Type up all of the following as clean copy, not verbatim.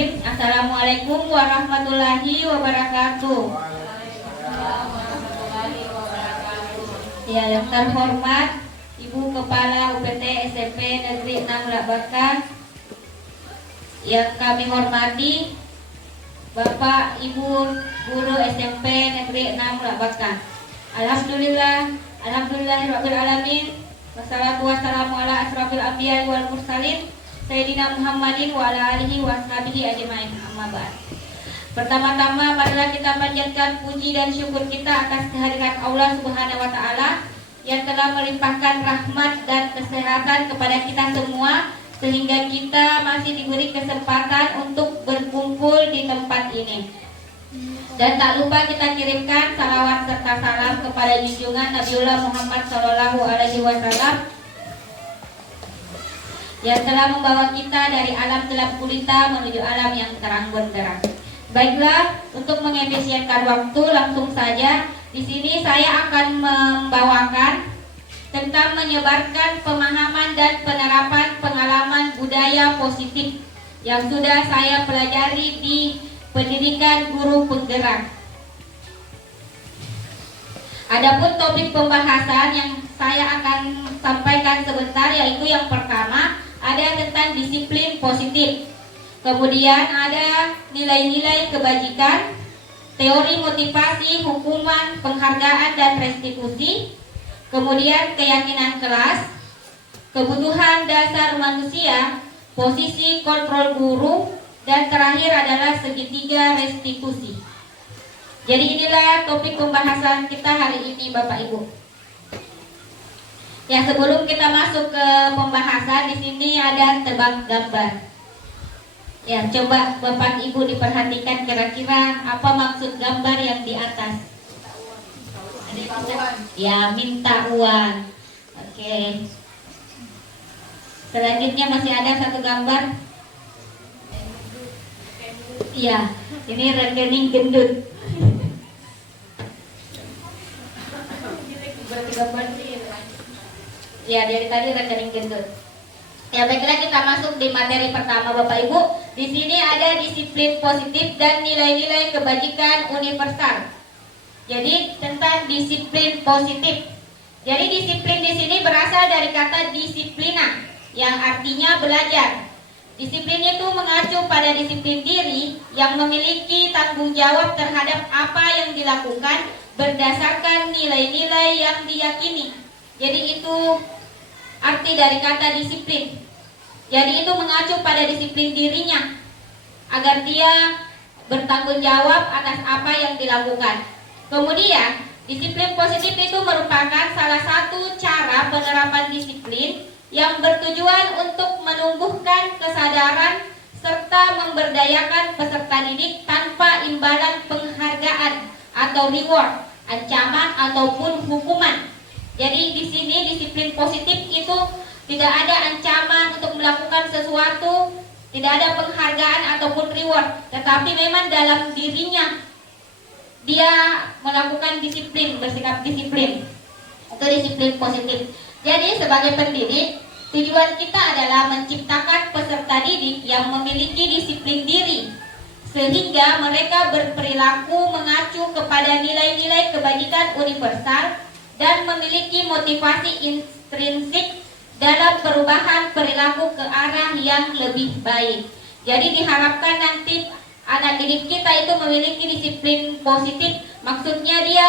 Bismillahirrahmanirrahim. Assalamualaikum warahmatullahi wabarakatuh. Ya, yang terhormat Ibu Kepala UPT SMP Negeri 6 Labaka, yang kami hormati Bapak Ibu Guru SMP Negeri 6 Labaka. Alhamdulillahirabbil alamin. Wassalatu wassalamu ala asrofil anbiya'i wal mursalin Sayyidina Muhammadin wa ala alihi wa ashabihi ajmain. Amma ba'd. Pertama-tama marilah kita panjatkan puji dan syukur kita atas kehadiran Allah Subhanahu wa taala yang telah melimpahkan rahmat dan kesehatan kepada kita semua sehingga kita masih diberi kesempatan untuk berkumpul di tempat ini. Dan tak lupa kita kirimkan salawat serta salam kepada junjungan Nabiullah Muhammad SAW yang telah membawa kita dari alam gelap gulita menuju alam yang terang benderang. Baiklah, untuk mengefisienkan waktu langsung saja di sini saya akan membawakan tentang menyebarkan pemahaman dan penerapan pengalaman budaya positif yang sudah saya pelajari di pendidikan guru penggerak. Adapun topik pembahasan yang saya akan sampaikan sebentar yaitu yang pertama ada tentang disiplin positif. Kemudian ada nilai-nilai kebajikan, teori motivasi, hukuman, penghargaan dan restitusi. Kemudian keyakinan kelas, kebutuhan dasar manusia, posisi kontrol guru, dan terakhir adalah segitiga restitusi. Jadi inilah topik pembahasan kita hari ini Bapak Ibu. Ya, sebelum kita masuk ke pembahasan, di sini ada tebak gambar. Ya, coba Bapak Ibu diperhatikan kira-kira apa maksud gambar yang di atas. Ya, minta uang. Oke. Selanjutnya masih ada satu gambar. Ya, ini rekening gendut. Ya, dari tadi rekening gendut. Ya, baiklah kita masuk di materi pertama Bapak Ibu. Di sini ada disiplin positif dan nilai-nilai kebajikan universal. Jadi tentang disiplin positif. Jadi disiplin di sini berasal dari kata disiplina yang artinya belajar. Disiplin itu mengacu pada disiplin diri yang memiliki tanggung jawab terhadap apa yang dilakukan berdasarkan nilai-nilai yang diyakini. Jadi itu arti dari kata disiplin. Jadi itu mengacu pada disiplin dirinya agar dia bertanggung jawab atas apa yang dilakukan. Kemudian disiplin positif itu merupakan salah satu cara penerapan disiplin yang bertujuan untuk menumbuhkan kesadaran serta memberdayakan peserta didik tanpa imbalan penghargaan atau reward, ancaman ataupun hukuman. Jadi di sini disiplin positif itu tidak ada ancaman untuk melakukan sesuatu, tidak ada penghargaan ataupun reward, tetapi memang dalam dirinya dia melakukan disiplin, bersikap disiplin. Itu disiplin positif. Jadi sebagai pendidik, tujuan kita adalah menciptakan peserta didik yang memiliki disiplin diri sehingga mereka berperilaku mengacu kepada nilai-nilai kebajikan universal dan memiliki motivasi intrinsik dalam perubahan perilaku ke arah yang lebih baik. Jadi diharapkan nanti anak didik kita itu memiliki disiplin positif, maksudnya dia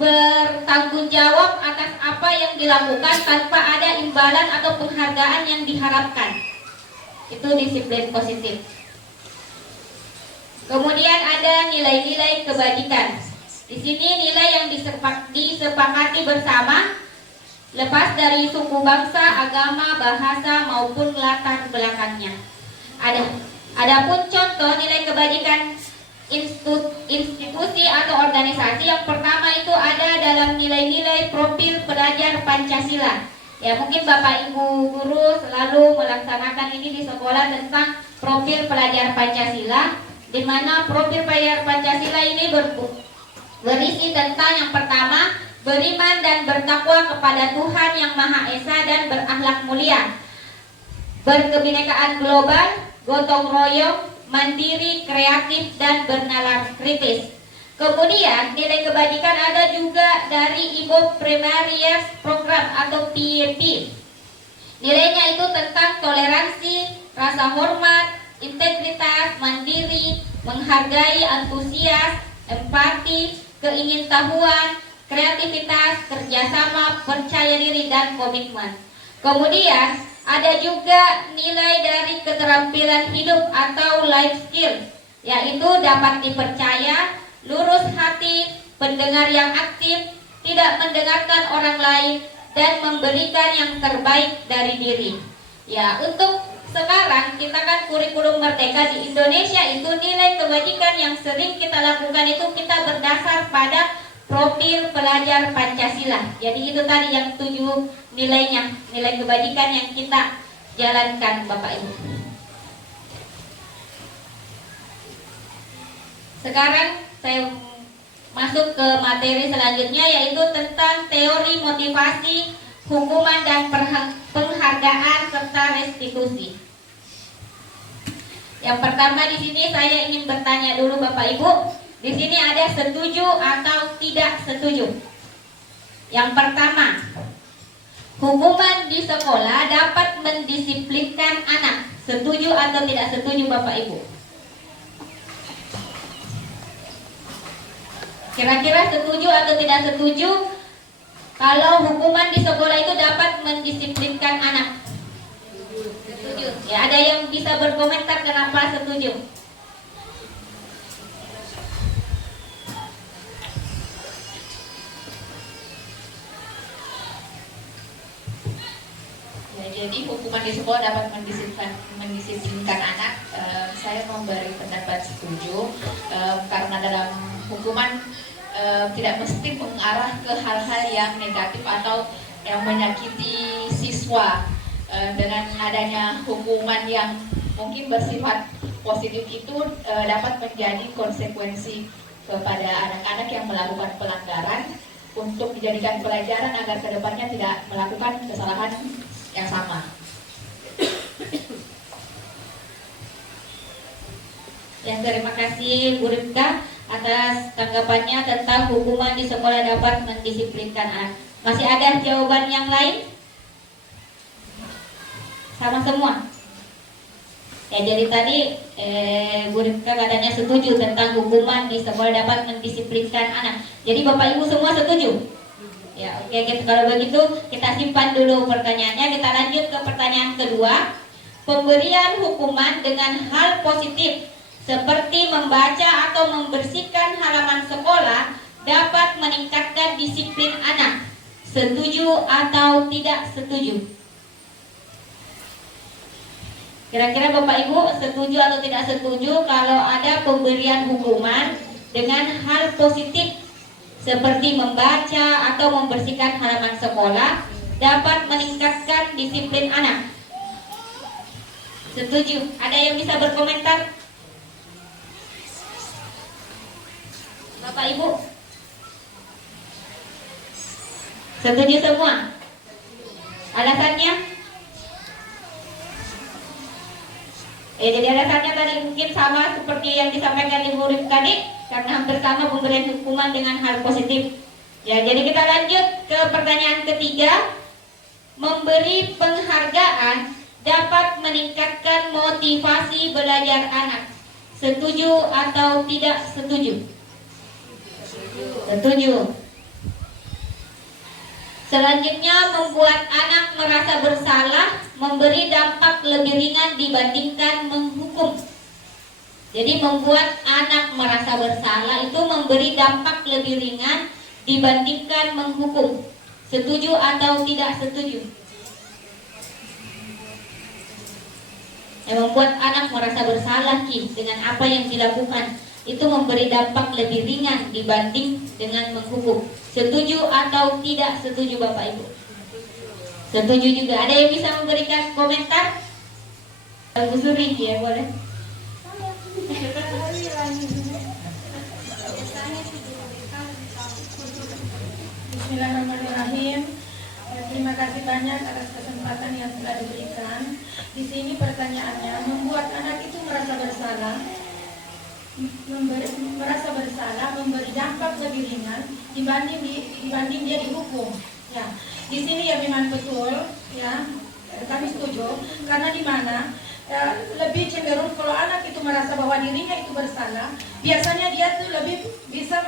bertanggung jawab atas apa yang dilakukan tanpa ada imbalan atau penghargaan yang diharapkan. Itu disiplin positif. Kemudian ada nilai-nilai kebajikan. Di sini nilai yang disepakati bersama lepas dari suku bangsa, agama, bahasa maupun latar belakangnya. Adapun contoh nilai kebajikan institusi atau organisasi yang pertama itu ada dalam nilai-nilai profil pelajar Pancasila. Ya, mungkin Bapak Ibu guru selalu melaksanakan ini di sekolah tentang profil pelajar Pancasila, di mana profil pelajar Pancasila ini berisi tentang yang pertama, beriman dan bertakwa kepada Tuhan Yang Maha Esa dan berakhlak mulia, berkebinekaan global, gotong royong, mandiri, kreatif, dan bernalar kritis. Kemudian nilai kebajikan ada juga dari Ibu Primarias Program atau PIP. Nilainya itu tentang toleransi, rasa hormat, integritas, mandiri, menghargai, antusias, empati, keingintahuan, kreativitas, kerjasama, percaya diri, dan komitmen. Kemudian ada juga nilai dari keterampilan hidup atau life skill, yaitu dapat dipercaya, lurus hati, pendengar yang aktif, tidak mendengarkan orang lain, dan memberikan yang terbaik dari diri. Ya, untuk sekarang kita kan kurikulum merdeka di Indonesia itu nilai kebajikan yang sering kita lakukan itu kita berdasar pada profil pelajar Pancasila. Jadi itu tadi yang 7 nilainya, nilai kebajikan yang kita jalankan Bapak Ibu. Sekarang saya masuk ke materi selanjutnya, yaitu tentang teori motivasi, hukuman dan penghargaan serta restitusi. Yang pertama di sini saya ingin bertanya dulu Bapak Ibu, di sini ada setuju atau tidak setuju? Yang pertama, hukuman di sekolah dapat mendisiplinkan anak. Setuju atau tidak setuju Bapak Ibu? Kira-kira setuju atau tidak setuju kalau hukuman di sekolah itu dapat mendisiplinkan anak? Setuju. Ya, ada yang bisa berkomentar kenapa setuju? Ya, jadi hukuman di sekolah dapat mendisiplinkan anak. Saya memberi pendapat setuju karena dalam hukuman tidak mesti mengarah ke hal-hal yang negatif atau yang menyakiti siswa. Dengan adanya hukuman yang mungkin bersifat positif itu dapat menjadi konsekuensi kepada anak-anak yang melakukan pelanggaran untuk dijadikan pelajaran agar kedepannya tidak melakukan kesalahan yang sama. Ya, terima kasih Bu Rifka atas tanggapannya tentang hukuman di sekolah dapat mendisiplinkan anak. Masih ada jawaban yang lain? Sama semua? Ya, jadi tadi Bu Rifka katanya setuju tentang hukuman di sekolah dapat mendisiplinkan anak. Jadi Bapak Ibu semua setuju? Ya, oke, kalau begitu kita simpan dulu pertanyaannya. Kita lanjut ke pertanyaan kedua. Pemberian hukuman dengan hal positif seperti membaca atau membersihkan halaman sekolah dapat meningkatkan disiplin anak. Setuju atau tidak setuju? Kira-kira Bapak Ibu setuju atau tidak setuju kalau ada pemberian hukuman dengan hal positif seperti membaca atau membersihkan halaman sekolah dapat meningkatkan disiplin anak? Setuju? Ada yang bisa berkomentar? Bapak Ibu? Setuju semua? Alasannya? Jadi alasannya tadi mungkin sama seperti yang disampaikan Ibu Rif tadi, karena hampir sama pemberian hukuman dengan hal positif. Ya, jadi kita lanjut ke pertanyaan ketiga. Memberi penghargaan dapat meningkatkan motivasi belajar anak. Setuju atau tidak setuju? Setuju. Selanjutnya, membuat anak merasa bersalah memberi dampak lebih ringan dibandingkan menghukum. Jadi membuat anak merasa bersalah itu memberi dampak lebih ringan dibandingkan menghukum. Setuju atau tidak setuju? Membuat anak merasa bersalah dengan apa yang dilakukan itu memberi dampak lebih ringan dibanding dengan menghukum. Setuju atau tidak setuju Bapak Ibu? Setuju juga. Ada yang bisa memberikan komentar? Bu Suri, ya boleh. Bismillahirrahmanirrahim. Terima kasih banyak atas kesempatan yang telah diberikan. Di sini pertanyaannya, membuat anak itu merasa bersalah, memberi dampak lebih ringan dibanding dia dihukum. Ya, di sini ya memang betul, ya kami setuju, karena di mana lebih cenderung kalau anak itu merasa bahwa dirinya itu bersalah, biasanya dia tuh lebih bisa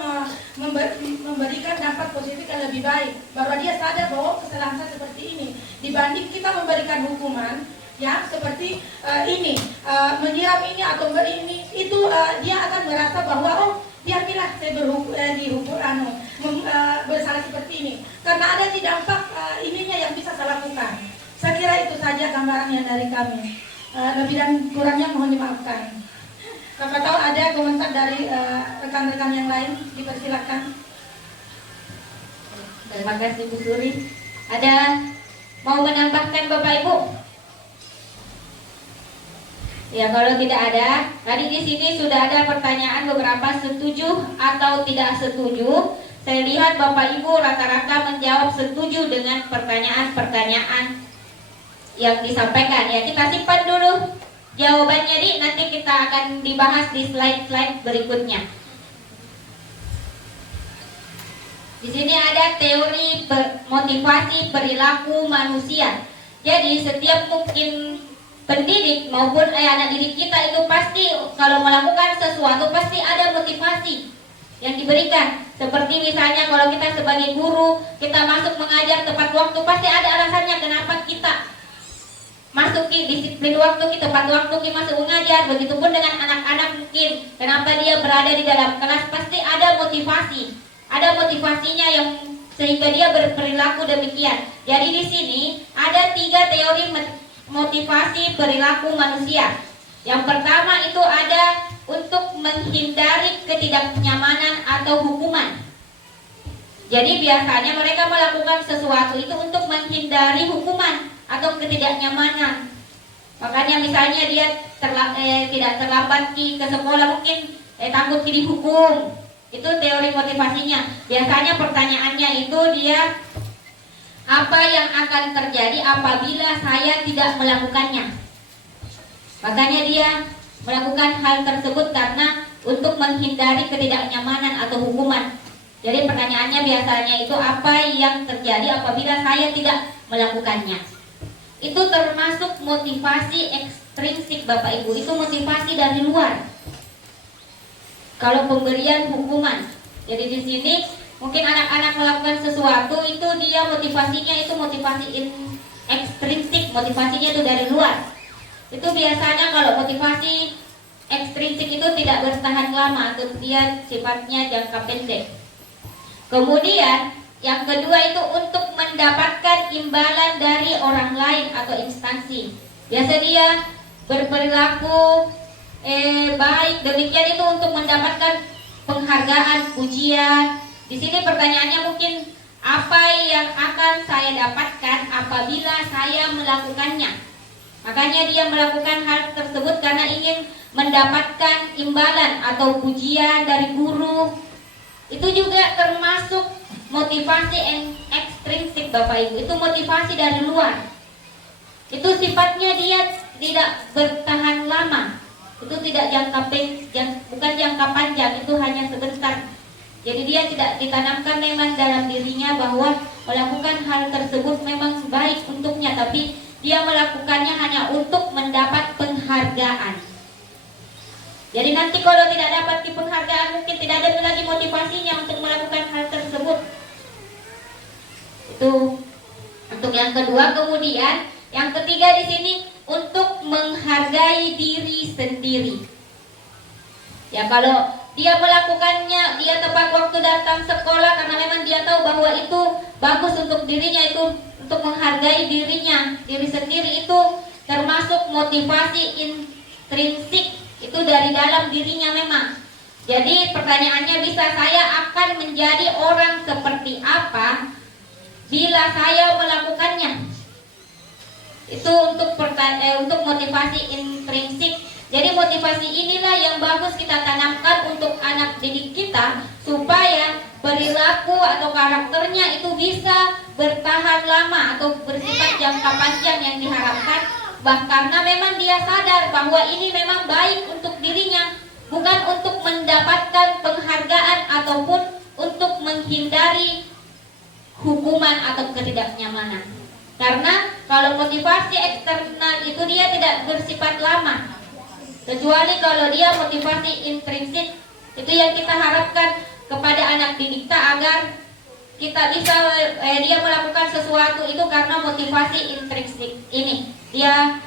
memberikan dampak positif yang lebih baik, bahwa dia sadar bahwa kesalahan saya seperti ini, dibanding kita memberikan hukuman ya seperti ini, menyiram ini atau ini, itu dia akan merasa bahwa oh biarlah saya bersalah seperti ini, karena ada di dampak ininya yang bisa saya lakukan. Saya kira itu saja gambaran yang dari kami. Lebih dan kurangnya mohon dimaafkan. Kakak tahu ada komentar dari rekan-rekan yang lain, dipersilakan. Terima kasih Bu Suri. Ada mau menambahkan Bapak Ibu? Ya, kalau tidak ada, tadi di sini sudah ada pertanyaan beberapa setuju atau tidak setuju. Saya lihat Bapak Ibu rata-rata menjawab setuju dengan pertanyaan-pertanyaan yang disampaikan. Ya, kita simpan dulu jawabannya nanti kita akan dibahas di slide-slide berikutnya. Di sini ada teori motivasi perilaku manusia. Jadi setiap mungkin pendidik maupun anak didik kita itu pasti kalau melakukan sesuatu pasti ada motivasi yang diberikan. Seperti misalnya kalau kita sebagai guru, kita masuk mengajar tepat waktu, pasti ada alasannya kenapa kita masuk ke disiplin waktu, kita tepat waktu kita masuk mengajar. Begitupun dengan anak-anak mungkin kenapa dia berada di dalam kelas, pasti ada motivasi. Ada motivasinya yang sehingga dia berperilaku demikian. Jadi di sini ada 3 teori motivasi perilaku manusia. Yang pertama itu ada untuk menghindari ketidaknyamanan atau hukuman. Jadi biasanya mereka melakukan sesuatu itu untuk menghindari hukuman atau ketidaknyamanan. Makanya misalnya dia tidak terlambat ke sekolah, mungkin takut dihukum. Itu teori motivasinya. Biasanya pertanyaannya itu dia, apa yang akan terjadi apabila saya tidak melakukannya? Makanya dia melakukan hal tersebut karena untuk menghindari ketidaknyamanan atau hukuman. Jadi pertanyaannya biasanya itu, apa yang terjadi apabila saya tidak melakukannya? Itu termasuk motivasi ekstrinsik Bapak Ibu. Itu motivasi dari luar. Kalau pemberian hukuman, jadi di sini mungkin anak-anak melakukan sesuatu itu dia motivasinya itu motivasi ekstrinsik, motivasinya itu dari luar. Itu biasanya kalau motivasi ekstrinsik itu tidak bertahan lama, atau dia sifatnya jangka pendek. Kemudian yang kedua itu untuk mendapatkan imbalan dari orang lain atau instansi. Biasa dia berperilaku baik demikian itu untuk mendapatkan penghargaan, pujian. Di sini pertanyaannya mungkin, apa yang akan saya dapatkan apabila saya melakukannya? Makanya dia melakukan hal tersebut karena ingin mendapatkan imbalan atau pujian dari guru. Itu juga termasuk motivasi ekstrinsik Bapak Ibu. Itu motivasi dari luar. Itu sifatnya dia tidak bertahan lama. Itu tidak bukan jangka panjang, itu hanya sebentar. Jadi dia tidak ditanamkan memang dalam dirinya bahwa melakukan hal tersebut memang baik untuknya, tapi dia melakukannya hanya untuk mendapat penghargaan. Jadi nanti kalau tidak dapat penghargaan, mungkin tidak ada lagi motivasinya untuk melakukan hal tersebut. Itu untuk yang kedua. Kemudian yang ketiga di sini untuk menghargai diri sendiri. Ya, kalau dia melakukannya, dia tepat waktu datang sekolah karena memang dia tahu bahwa itu bagus untuk dirinya, itu untuk menghargai dirinya, diri sendiri, itu termasuk motivasi intrinsik, itu dari dalam dirinya memang. Jadi pertanyaannya bisa, saya akan menjadi orang seperti apa bila saya melakukannya? Itu untuk motivasi intrinsik. Jadi motivasi inilah yang bagus kita tanamkan untuk anak didik kita, supaya perilaku atau karakternya itu bisa bertahan lama atau bersifat jangka panjang yang diharapkan karena memang dia sadar bahwa ini memang baik untuk dirinya, bukan untuk mendapatkan penghargaan ataupun untuk menghindari hukuman atau ketidaknyamanan. Karena kalau motivasi eksternal itu dia tidak bersifat lama, kecuali kalau dia motivasi intrinsik. Itu yang kita harapkan kepada anak didik kita, agar kita bisa dia melakukan sesuatu itu karena motivasi intrinsik ini. Dia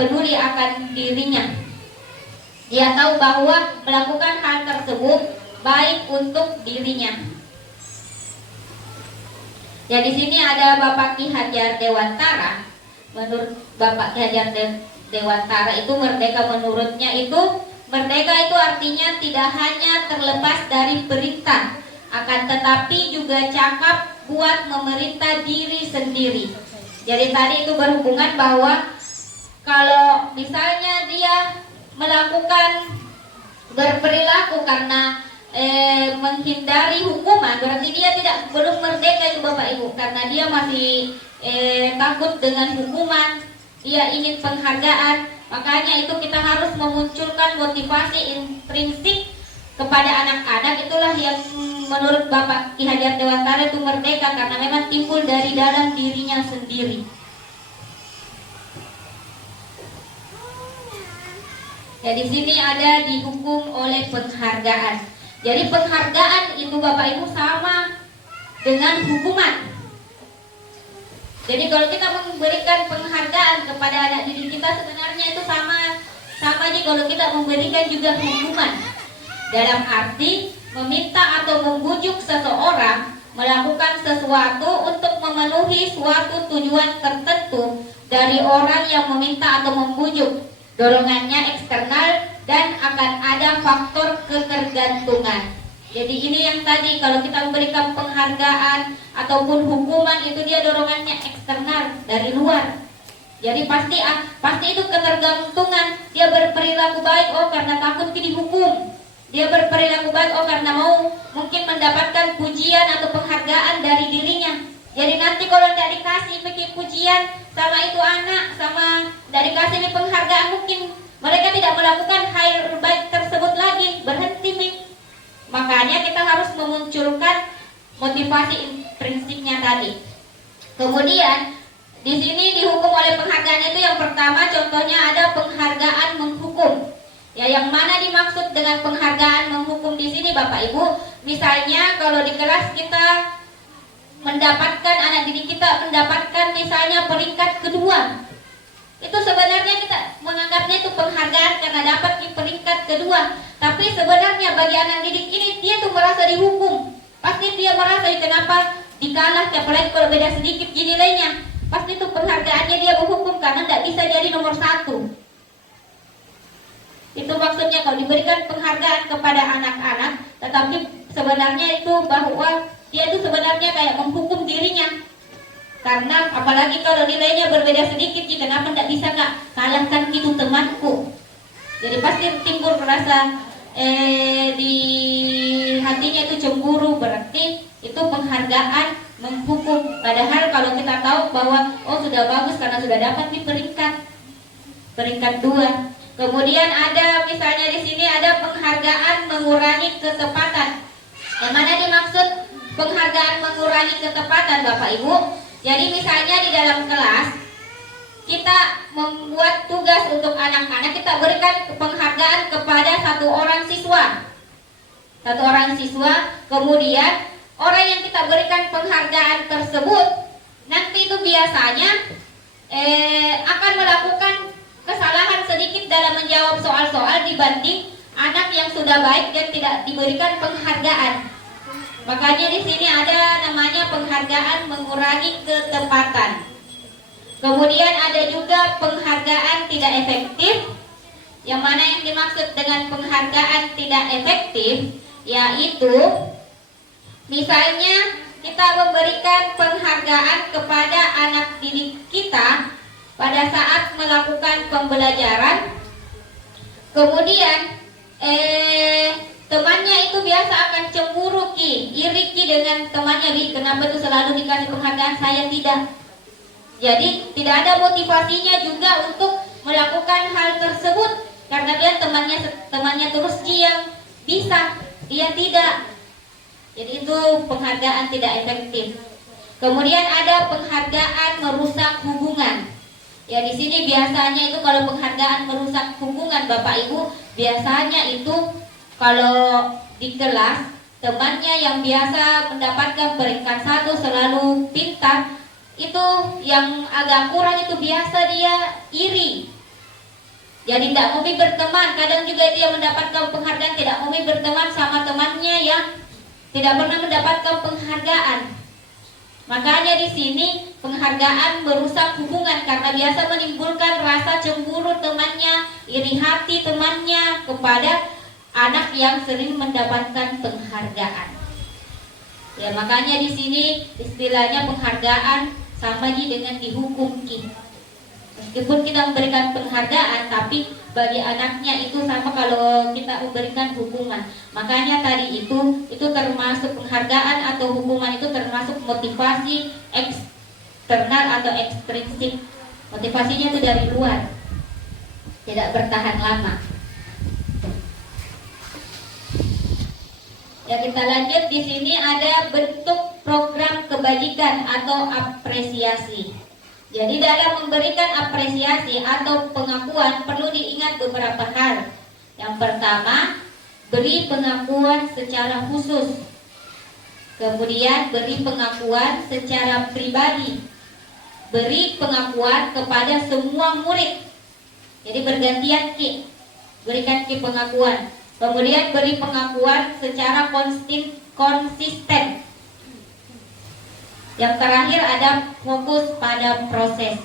peduli akan dirinya. Dia tahu bahwa melakukan hal tersebut baik untuk dirinya. Ya, di sini ada Bapak Ki Hadjar Dewantara. Menurut Bapak Ki Hadjar Dewantara itu merdeka, menurutnya itu merdeka itu artinya tidak hanya terlepas dari perintah, akan tetapi juga cakap buat memerintah diri sendiri. Jadi tadi itu berhubungan bahwa kalau misalnya dia melakukan berperilaku karena menghindari hukuman, berarti dia belum merdeka itu Bapak Ibu, karena dia masih takut dengan hukuman, dia ingin penghargaan. Makanya itu kita harus memunculkan motivasi intrinsik kepada anak-anak. Itulah yang menurut Bapak Ki Hadjar Dewantara itu merdeka, karena memang timbul dari dalam dirinya sendiri. Ya, di sini ada dihukum oleh penghargaan. Jadi penghargaan itu Bapak Ibu sama dengan hukuman. Jadi kalau kita memberikan penghargaan kepada anak didik kita, sebenarnya itu sama aja kalau kita memberikan juga hukuman. Dalam arti meminta atau membujuk seseorang melakukan sesuatu untuk memenuhi suatu tujuan tertentu dari orang yang meminta atau membujuk. Dorongannya eksternal dan akan ada faktor ketergantungan. Jadi ini yang tadi, kalau kita memberikan penghargaan ataupun hukuman itu dia dorongannya eksternal dari luar. Jadi pasti itu ketergantungan. Dia berperilaku baik karena takut dihukum. Dia berperilaku baik karena mau mungkin mendapatkan pujian atau penghargaan dari dirinya. Jadi nanti kalau tidak dikasih pujian sama itu anak, sama tidak dikasih penghargaan, mungkin mereka tidak melakukan hal baik tersebut lagi, berhenti nih. Makanya kita harus memunculkan motivasi intrinsiknya tadi. Kemudian di sini dihukum oleh penghargaan itu yang pertama, contohnya ada penghargaan menghukum. Ya, yang mana dimaksud dengan penghargaan menghukum di sini Bapak Ibu? Misalnya kalau di kelas kita mendapatkan, anak didik kita mendapatkan misalnya peringkat kedua, itu sebenarnya kita menganggapnya itu penghargaan karena dapat di peringkat kedua. Tapi sebenarnya bagi anak didik ini dia tuh merasa dihukum. Pasti dia merasa kenapa dikalah, apalagi kalau beda sedikit nilainya. Pasti itu penghargaannya dia menghukum karena tidak bisa jadi nomor 1. Itu maksudnya kalau diberikan penghargaan kepada anak-anak, tetapi sebenarnya itu bahwa dia itu sebenarnya kayak menghukum dirinya. Karena apalagi kalau nilainya berbeda sedikit, kenapa tidak bisa Kak kalahkan gitu temanku. Jadi pasti timbul rasa di hatinya itu cemburu, berarti itu penghargaan menghukum. Padahal kalau kita tahu bahwa sudah bagus karena sudah dapat di peringkat 2. Kemudian ada misalnya di sini ada penghargaan mengurangi ketepatan. Yang mana dimaksud penghargaan mengurangi ketepatan Bapak Ibu? Jadi misalnya di dalam kelas kita membuat tugas untuk anak-anak, kita berikan penghargaan kepada satu orang siswa. Kemudian orang yang kita berikan penghargaan tersebut nanti itu biasanya akan melakukan kesalahan sedikit dalam menjawab soal-soal dibanding anak yang sudah baik dan tidak diberikan penghargaan. Makanya di sini ada namanya penghargaan mengurangi ketepatan. Kemudian ada juga penghargaan tidak efektif. Yang mana yang dimaksud dengan penghargaan tidak efektif, yaitu misalnya kita memberikan penghargaan kepada anak didik kita pada saat melakukan pembelajaran. Kemudian temannya itu biasa akan cemburu iri dengan temannya, kenapa itu selalu dikasih penghargaan, saya tidak. Jadi tidak ada motivasinya juga untuk melakukan hal tersebut karena dia temannya terus yang bisa, dia tidak. Jadi itu penghargaan tidak efektif. Kemudian ada penghargaan merusak hubungan. Ya di sini biasanya itu kalau penghargaan merusak hubungan Bapak Ibu, biasanya itu kalau di kelas temannya yang biasa mendapatkan peringkat 1 selalu pintar, itu yang agak kurang itu biasa dia iri. Jadi tidak mau berteman. Kadang juga itu yang mendapatkan penghargaan tidak mau berteman sama temannya yang tidak pernah mendapatkan penghargaan. Makanya di sini penghargaan merusak hubungan karena biasa menimbulkan rasa cemburu temannya, iri hati temannya kepada anak yang sering mendapatkan penghargaan. Ya makanya di sini istilahnya penghargaan sama dengan dihukum ki. Meskipun kita memberikan penghargaan, tapi bagi anaknya itu sama kalau kita memberikan hukuman. Makanya tadi itu termasuk penghargaan atau hukuman itu termasuk motivasi eksternal atau ekstrinsik. Motivasinya itu dari luar, tidak bertahan lama. Ya kita lanjut, di sini ada bentuk program kebajikan atau apresiasi. Jadi dalam memberikan apresiasi atau pengakuan perlu diingat beberapa hal. Yang pertama, beri pengakuan secara khusus. Kemudian beri pengakuan secara pribadi. Beri pengakuan kepada semua murid. Jadi bergantian ki, berikan ki pengakuan. Kemudian beri pengakuan secara konsisten. Yang terakhir ada fokus pada proses.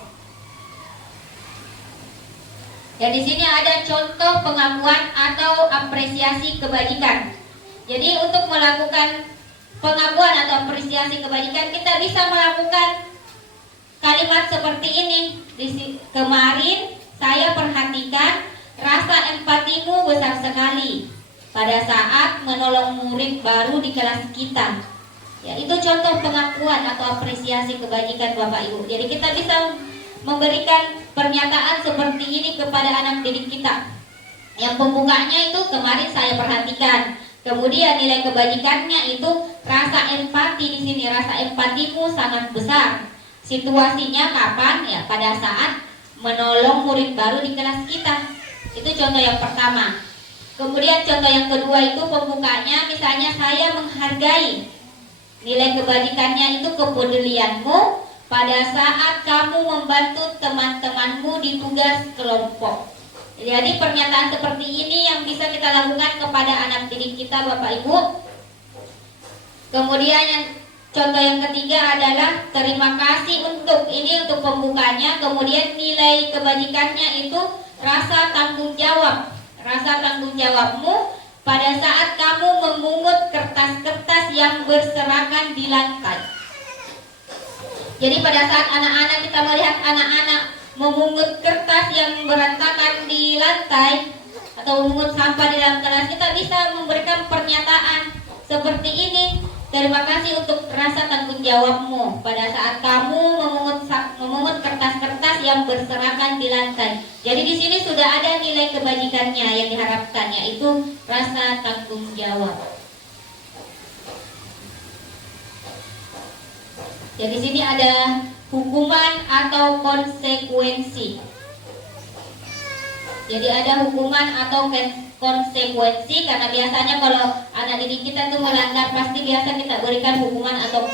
Ya di sini ada contoh pengakuan atau apresiasi kebajikan. Jadi untuk melakukan pengakuan atau apresiasi kebajikan kita bisa melakukan kalimat seperti ini. Kemarin saya perhatikan rasa empatimu besar sekali pada saat menolong murid baru di kelas kita. Ya, itu contoh pengakuan atau apresiasi kebajikan Bapak Ibu. Jadi kita bisa memberikan pernyataan seperti ini kepada anak didik kita. Yang pembukanya itu kemarin saya perhatikan. Kemudian nilai kebajikannya itu rasa empati di sini. Rasa empatimu sangat besar. Situasinya kapan? Ya, pada saat menolong murid baru di kelas kita. Itu contoh yang pertama. Kemudian contoh yang kedua itu pembukanya, misalnya saya menghargai. Nilai kebajikannya itu kepedulianmu pada saat kamu membantu teman-temanmu di tugas kelompok. Jadi pernyataan seperti ini yang bisa kita lakukan kepada anak didik kita Bapak Ibu. Kemudian yang contoh yang ketiga adalah terima kasih untuk pembukanya. Kemudian nilai kebajikannya itu rasa tanggung jawab. Rasa tanggung jawabmu pada saat kamu memungut kertas-kertas yang berserakan di lantai. Jadi pada saat anak-anak kita melihat anak-anak memungut kertas yang berantakan di lantai atau memungut sampah di dalam kelas, kita bisa memberikan pernyataan seperti ini. Terima kasih untuk rasa tanggung jawabmu pada saat kamu memungut kertas-kertas yang berserakan di lantai. Jadi di sini sudah ada nilai kebajikannya yang diharapkan, yaitu rasa tanggung jawab. Jadi di sini ada hukuman atau konsekuensi. Jadi ada hukuman atau konsekuensi karena biasanya kalau anak didik kita tuh melanggar pasti biasa kita berikan hukuman atau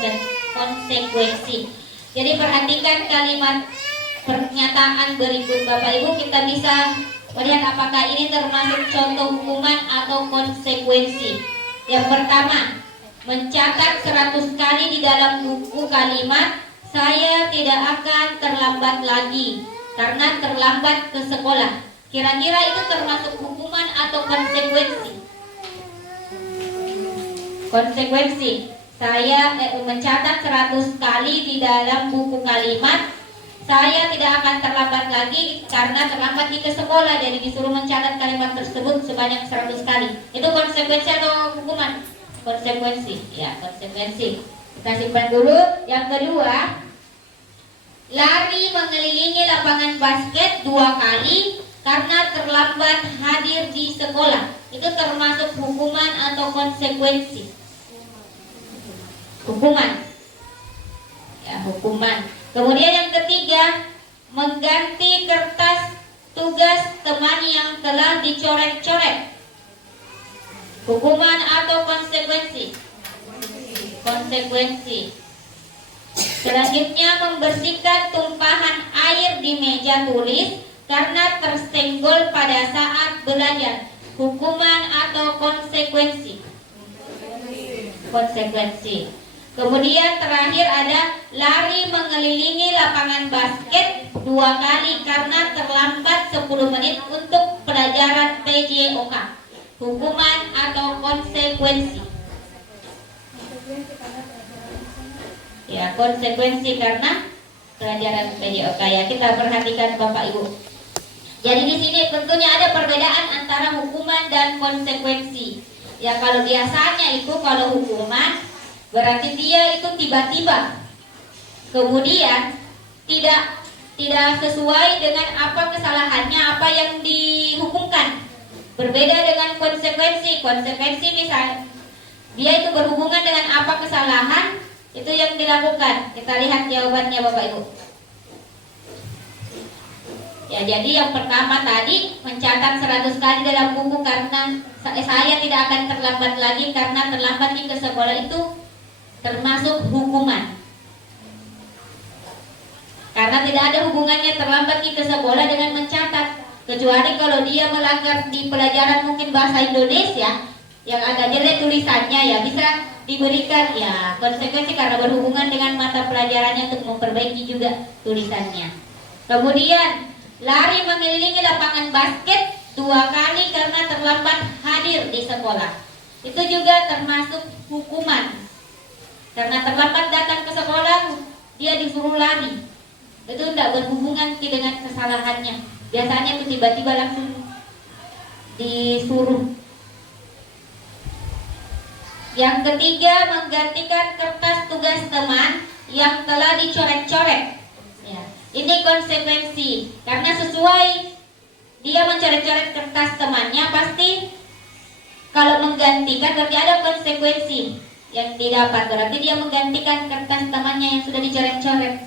konsekuensi. Jadi perhatikan kalimat pernyataan berikut Bapak Ibu, kita bisa melihat apakah ini termasuk contoh hukuman atau konsekuensi. Yang pertama, mencatat 100 kali di dalam buku kalimat saya tidak akan terlambat lagi karena terlambat ke sekolah. Kira-kira itu termasuk hukuman atau konsekuensi? Konsekuensi. Saya mencatat 100 kali di dalam buku kalimat saya tidak akan terlambat lagi karena terlambat ke sekolah. Jadi disuruh mencatat kalimat tersebut sebanyak 100 kali. Itu konsekuensi atau hukuman? Konsekuensi. Ya, konsekuensi. Kita simpan dulu. Yang kedua, lari mengelilingi lapangan basket 2 kali karena terlambat hadir di sekolah. Itu termasuk hukuman atau konsekuensi? Hukuman. Ya, hukuman. Kemudian yang ketiga, mengganti kertas tugas teman yang telah dicoret-coret. Hukuman atau konsekuensi? Konsekuensi. Selanjutnya, membersihkan tumpahan air di meja tulis karena tersenggol pada saat belajar. Hukuman atau konsekuensi? Konsekuensi. Kemudian terakhir ada lari mengelilingi lapangan basket 2 kali karena terlambat 10 menit untuk pelajaran PJOK. Hukuman atau konsekuensi? Ya, konsekuensi karena pelajaran PJOK ya. Kita perhatikan Bapak Ibu. Jadi di sini tentunya ada perbedaan antara hukuman dan konsekuensi. Ya, kalau biasanya itu kalau hukuman berarti dia itu tiba-tiba, kemudian tidak sesuai dengan apa kesalahannya, apa yang dihukumkan. Berbeda dengan konsekuensi. Konsekuensi misal dia itu berhubungan dengan apa kesalahan itu yang dilakukan. Kita lihat jawabannya Bapak Ibu. Ya, jadi yang pertama tadi mencatat 100 kali dalam buku karena saya tidak akan terlambat lagi karena terlambat ke sekolah, itu termasuk hukuman. Karena tidak ada hubungannya terlambat ke sekolah dengan mencatat, kecuali kalau dia melanggar di pelajaran mungkin bahasa Indonesia yang agak jelek tulisannya, ya bisa diberikan ya konsekuensi karena berhubungan dengan mata pelajarannya untuk memperbaiki juga tulisannya. Kemudian lari mengelilingi lapangan basket 2 kali karena terlambat hadir di sekolah. Itu juga termasuk hukuman. Karena terlambat datang ke sekolah, dia disuruh lari. Itu tidak berhubungan dengan kesalahannya. Biasanya itu tiba-tiba langsung disuruh. Yang ketiga, menggantikan kertas tugas teman yang telah dicoret-coret. Ya, ini konsekuensi. Karena sesuai dia mencoret-coret kertas temannya, pasti kalau menggantikan berarti ada konsekuensi yang didapat, berarti dia menggantikan kertas temannya yang sudah dicoret-coret.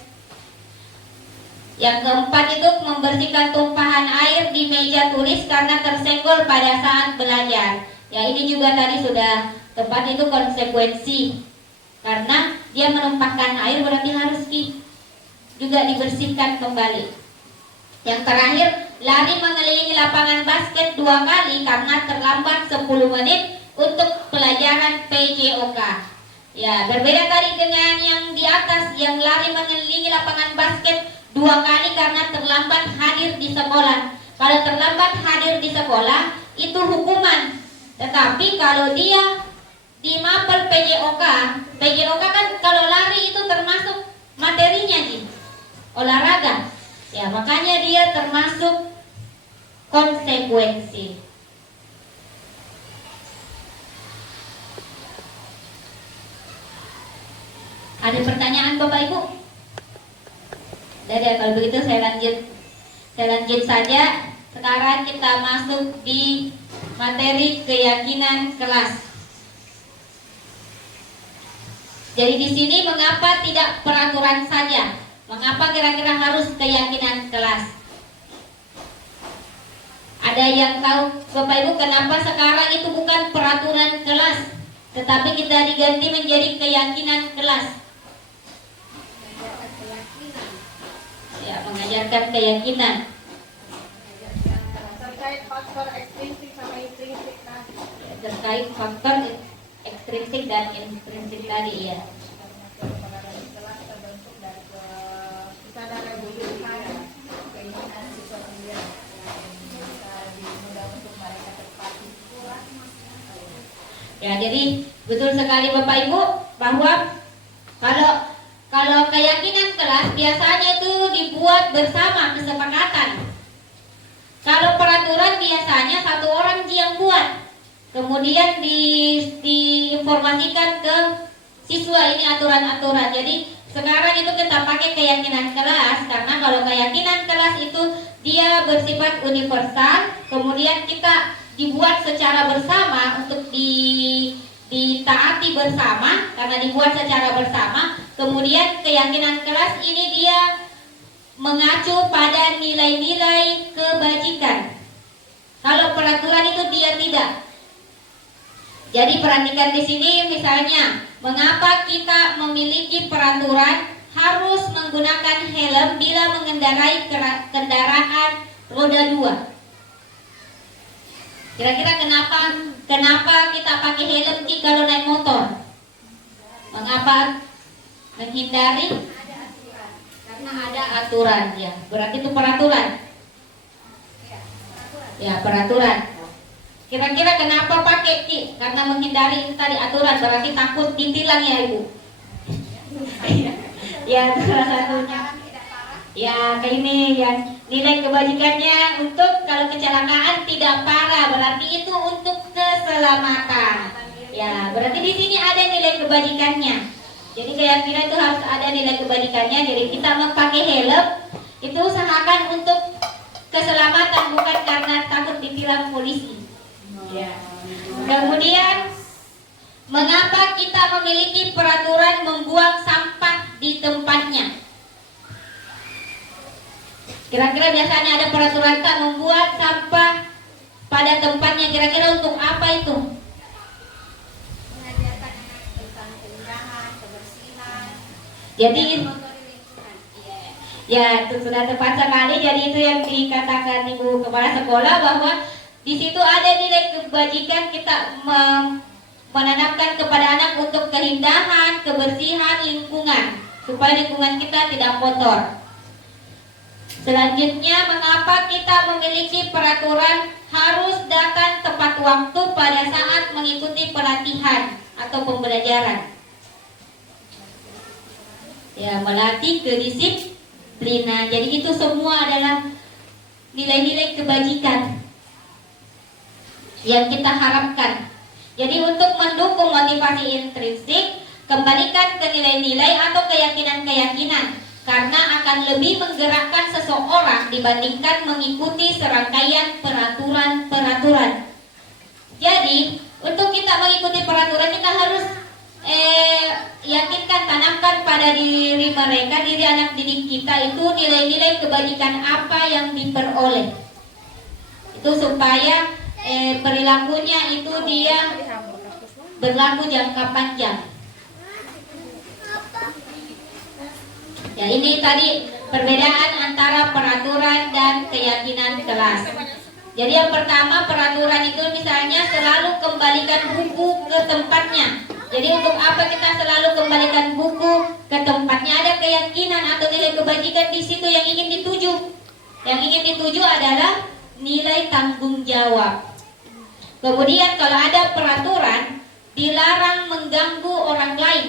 Yang keempat itu membersihkan tumpahan air di meja tulis karena tersenggol pada saat belajar. Ya, ini juga tadi sudah tepat, itu konsekuensi. Karena dia menumpahkan air berarti harus juga dibersihkan kembali. Yang terakhir, lari mengelilingi lapangan basket 2 kali karena terlambat 10 menit untuk pelajaran PJOK. Ya, berbeda tadi dengan yang di atas, yang lari mengelilingi lapangan basket 2 kali karena terlambat hadir di sekolah. Kalau terlambat hadir di sekolah itu hukuman. Tetapi kalau dia di mapel PJOK kan kalau lari itu termasuk materinya olahraga. Ya, makanya dia termasuk konsekuensi. Ada pertanyaan Bapak Ibu? Dari kalau begitu saya lanjut saja. Sekarang kita masuk di materi keyakinan kelas. Jadi di sini mengapa tidak peraturan saja? Mengapa kira-kira harus keyakinan kelas? Ada yang tahu Bapak Ibu kenapa sekarang itu bukan peraturan kelas, tetapi kita diganti menjadi keyakinan kelas? Ya, mengajarkan keyakinan. Terkait faktor ekstrinsik sama intrinsik tadi. Ya, terkait faktor ekstrinsik dan intrinsik tadi ya. Kelas terbentuk dari kesadaran diri saya, keinginan siswa sendiri yang bisa dimudah untuk mereka terpati. Ya, jadi betul sekali Bapak Ibu bahwa kalau keyakinan kelas biasanya itu dibuat bersama kesepakatan. Kalau peraturan biasanya satu orang yang buat, kemudian diinformasikan ke siswa ini aturan-aturan. Jadi Sekarang itu kita pakai keyakinan kelas, karena kalau keyakinan kelas itu dia bersifat universal, kemudian kita dibuat secara bersama untuk ditaati bersama, karena dibuat secara bersama. Kemudian keyakinan kelas ini dia mengacu pada nilai-nilai kebajikan. Kalau peraturan itu dia tidak. Jadi perhatikan di sini misalnya, mengapa kita memiliki peraturan harus menggunakan helm bila mengendarai kendaraan roda 2? Kira-kira kenapa kita pakai helm kalau naik motor? Mengapa? Menghindari? Karena ada aturan ya. Berarti itu peraturan. Ya, peraturan. Kira-kira kenapa pakai Ki? Karena menghindari itu tadi aturan, berarti takut ditilang ya Ibu. Ya, itu salah satunya. Ya, kayak ini yang nilai kebajikannya untuk kalau kecelakaan tidak parah, berarti itu untuk keselamatan. Ya, berarti di sini ada nilai kebajikannya. Jadi keyakinan itu harus ada nilai kebajikannya. Jadi kita memakai helm itu usahakan untuk keselamatan, bukan karena takut ditilang polisi. Ya. Kemudian mengapa kita memiliki peraturan membuang sampah di tempatnya? Kira-kira biasanya ada peraturan tak membuat sampah pada tempatnya. Kira-kira untuk apa itu? Mengajarkan anak tentang keindahan, kebersihan. Jadi ya itu sudah tepat sekali. Jadi itu yang dikatakan Ibu Kepala Sekolah, bahwa di situ ada nilai kebajikan. Kita menanamkan kepada anak untuk keindahan, kebersihan lingkungan, supaya lingkungan kita tidak kotor. Selanjutnya, mengapa kita memiliki peraturan harus datang tepat waktu pada saat mengikuti pelatihan atau pembelajaran? Ya, melatih kedisiplinan. Jadi itu semua adalah nilai-nilai kebajikan yang kita harapkan. Jadi untuk mendukung motivasi intrinsik, kembalikan ke nilai-nilai atau keyakinan-keyakinan, karena akan lebih menggerakkan seseorang dibandingkan mengikuti serangkaian peraturan-peraturan. Jadi untuk kita mengikuti peraturan, kita harus yakinkan, tanamkan pada diri mereka, diri anak didik kita itu nilai-nilai kebajikan apa yang diperoleh. Itu supaya perilakunya itu dia berlaku jangka panjang. Ya, ini tadi perbedaan antara peraturan dan keyakinan kelas. Jadi yang pertama, peraturan itu misalnya selalu kembalikan buku ke tempatnya. Jadi untuk apa kita selalu kembalikan buku ke tempatnya? Ada keyakinan atau nilai kebajikan di situ yang ingin dituju. Yang ingin dituju adalah nilai tanggung jawab. Kemudian kalau ada peraturan, dilarang mengganggu orang lain.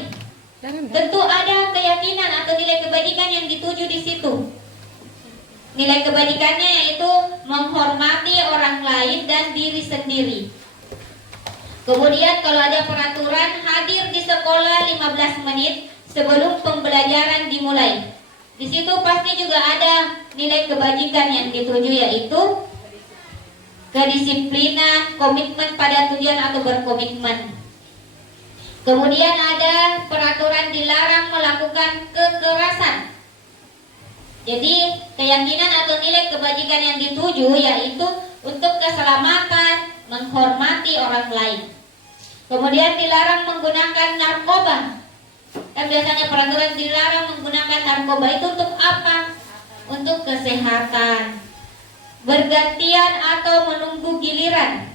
Tentu ada keyakinan atau nilai kebajikan yang dituju di situ. Nilai kebajikannya yaitu menghormati orang lain dan diri sendiri. Kemudian kalau ada peraturan, hadir di sekolah 15 menit sebelum pembelajaran dimulai. Di situ pasti juga ada nilai kebajikan yang dituju, yaitu kedisiplinan, komitmen pada tujuan atau berkomitmen. Kemudian ada peraturan dilarang melakukan kekerasan. Jadi keyakinan atau nilai kebajikan yang dituju yaitu untuk keselamatan, menghormati orang lain. Kemudian dilarang menggunakan narkoba. Kan biasanya peraturan dilarang menggunakan narkoba itu untuk apa? Untuk kesehatan. Bergantian atau menunggu giliran.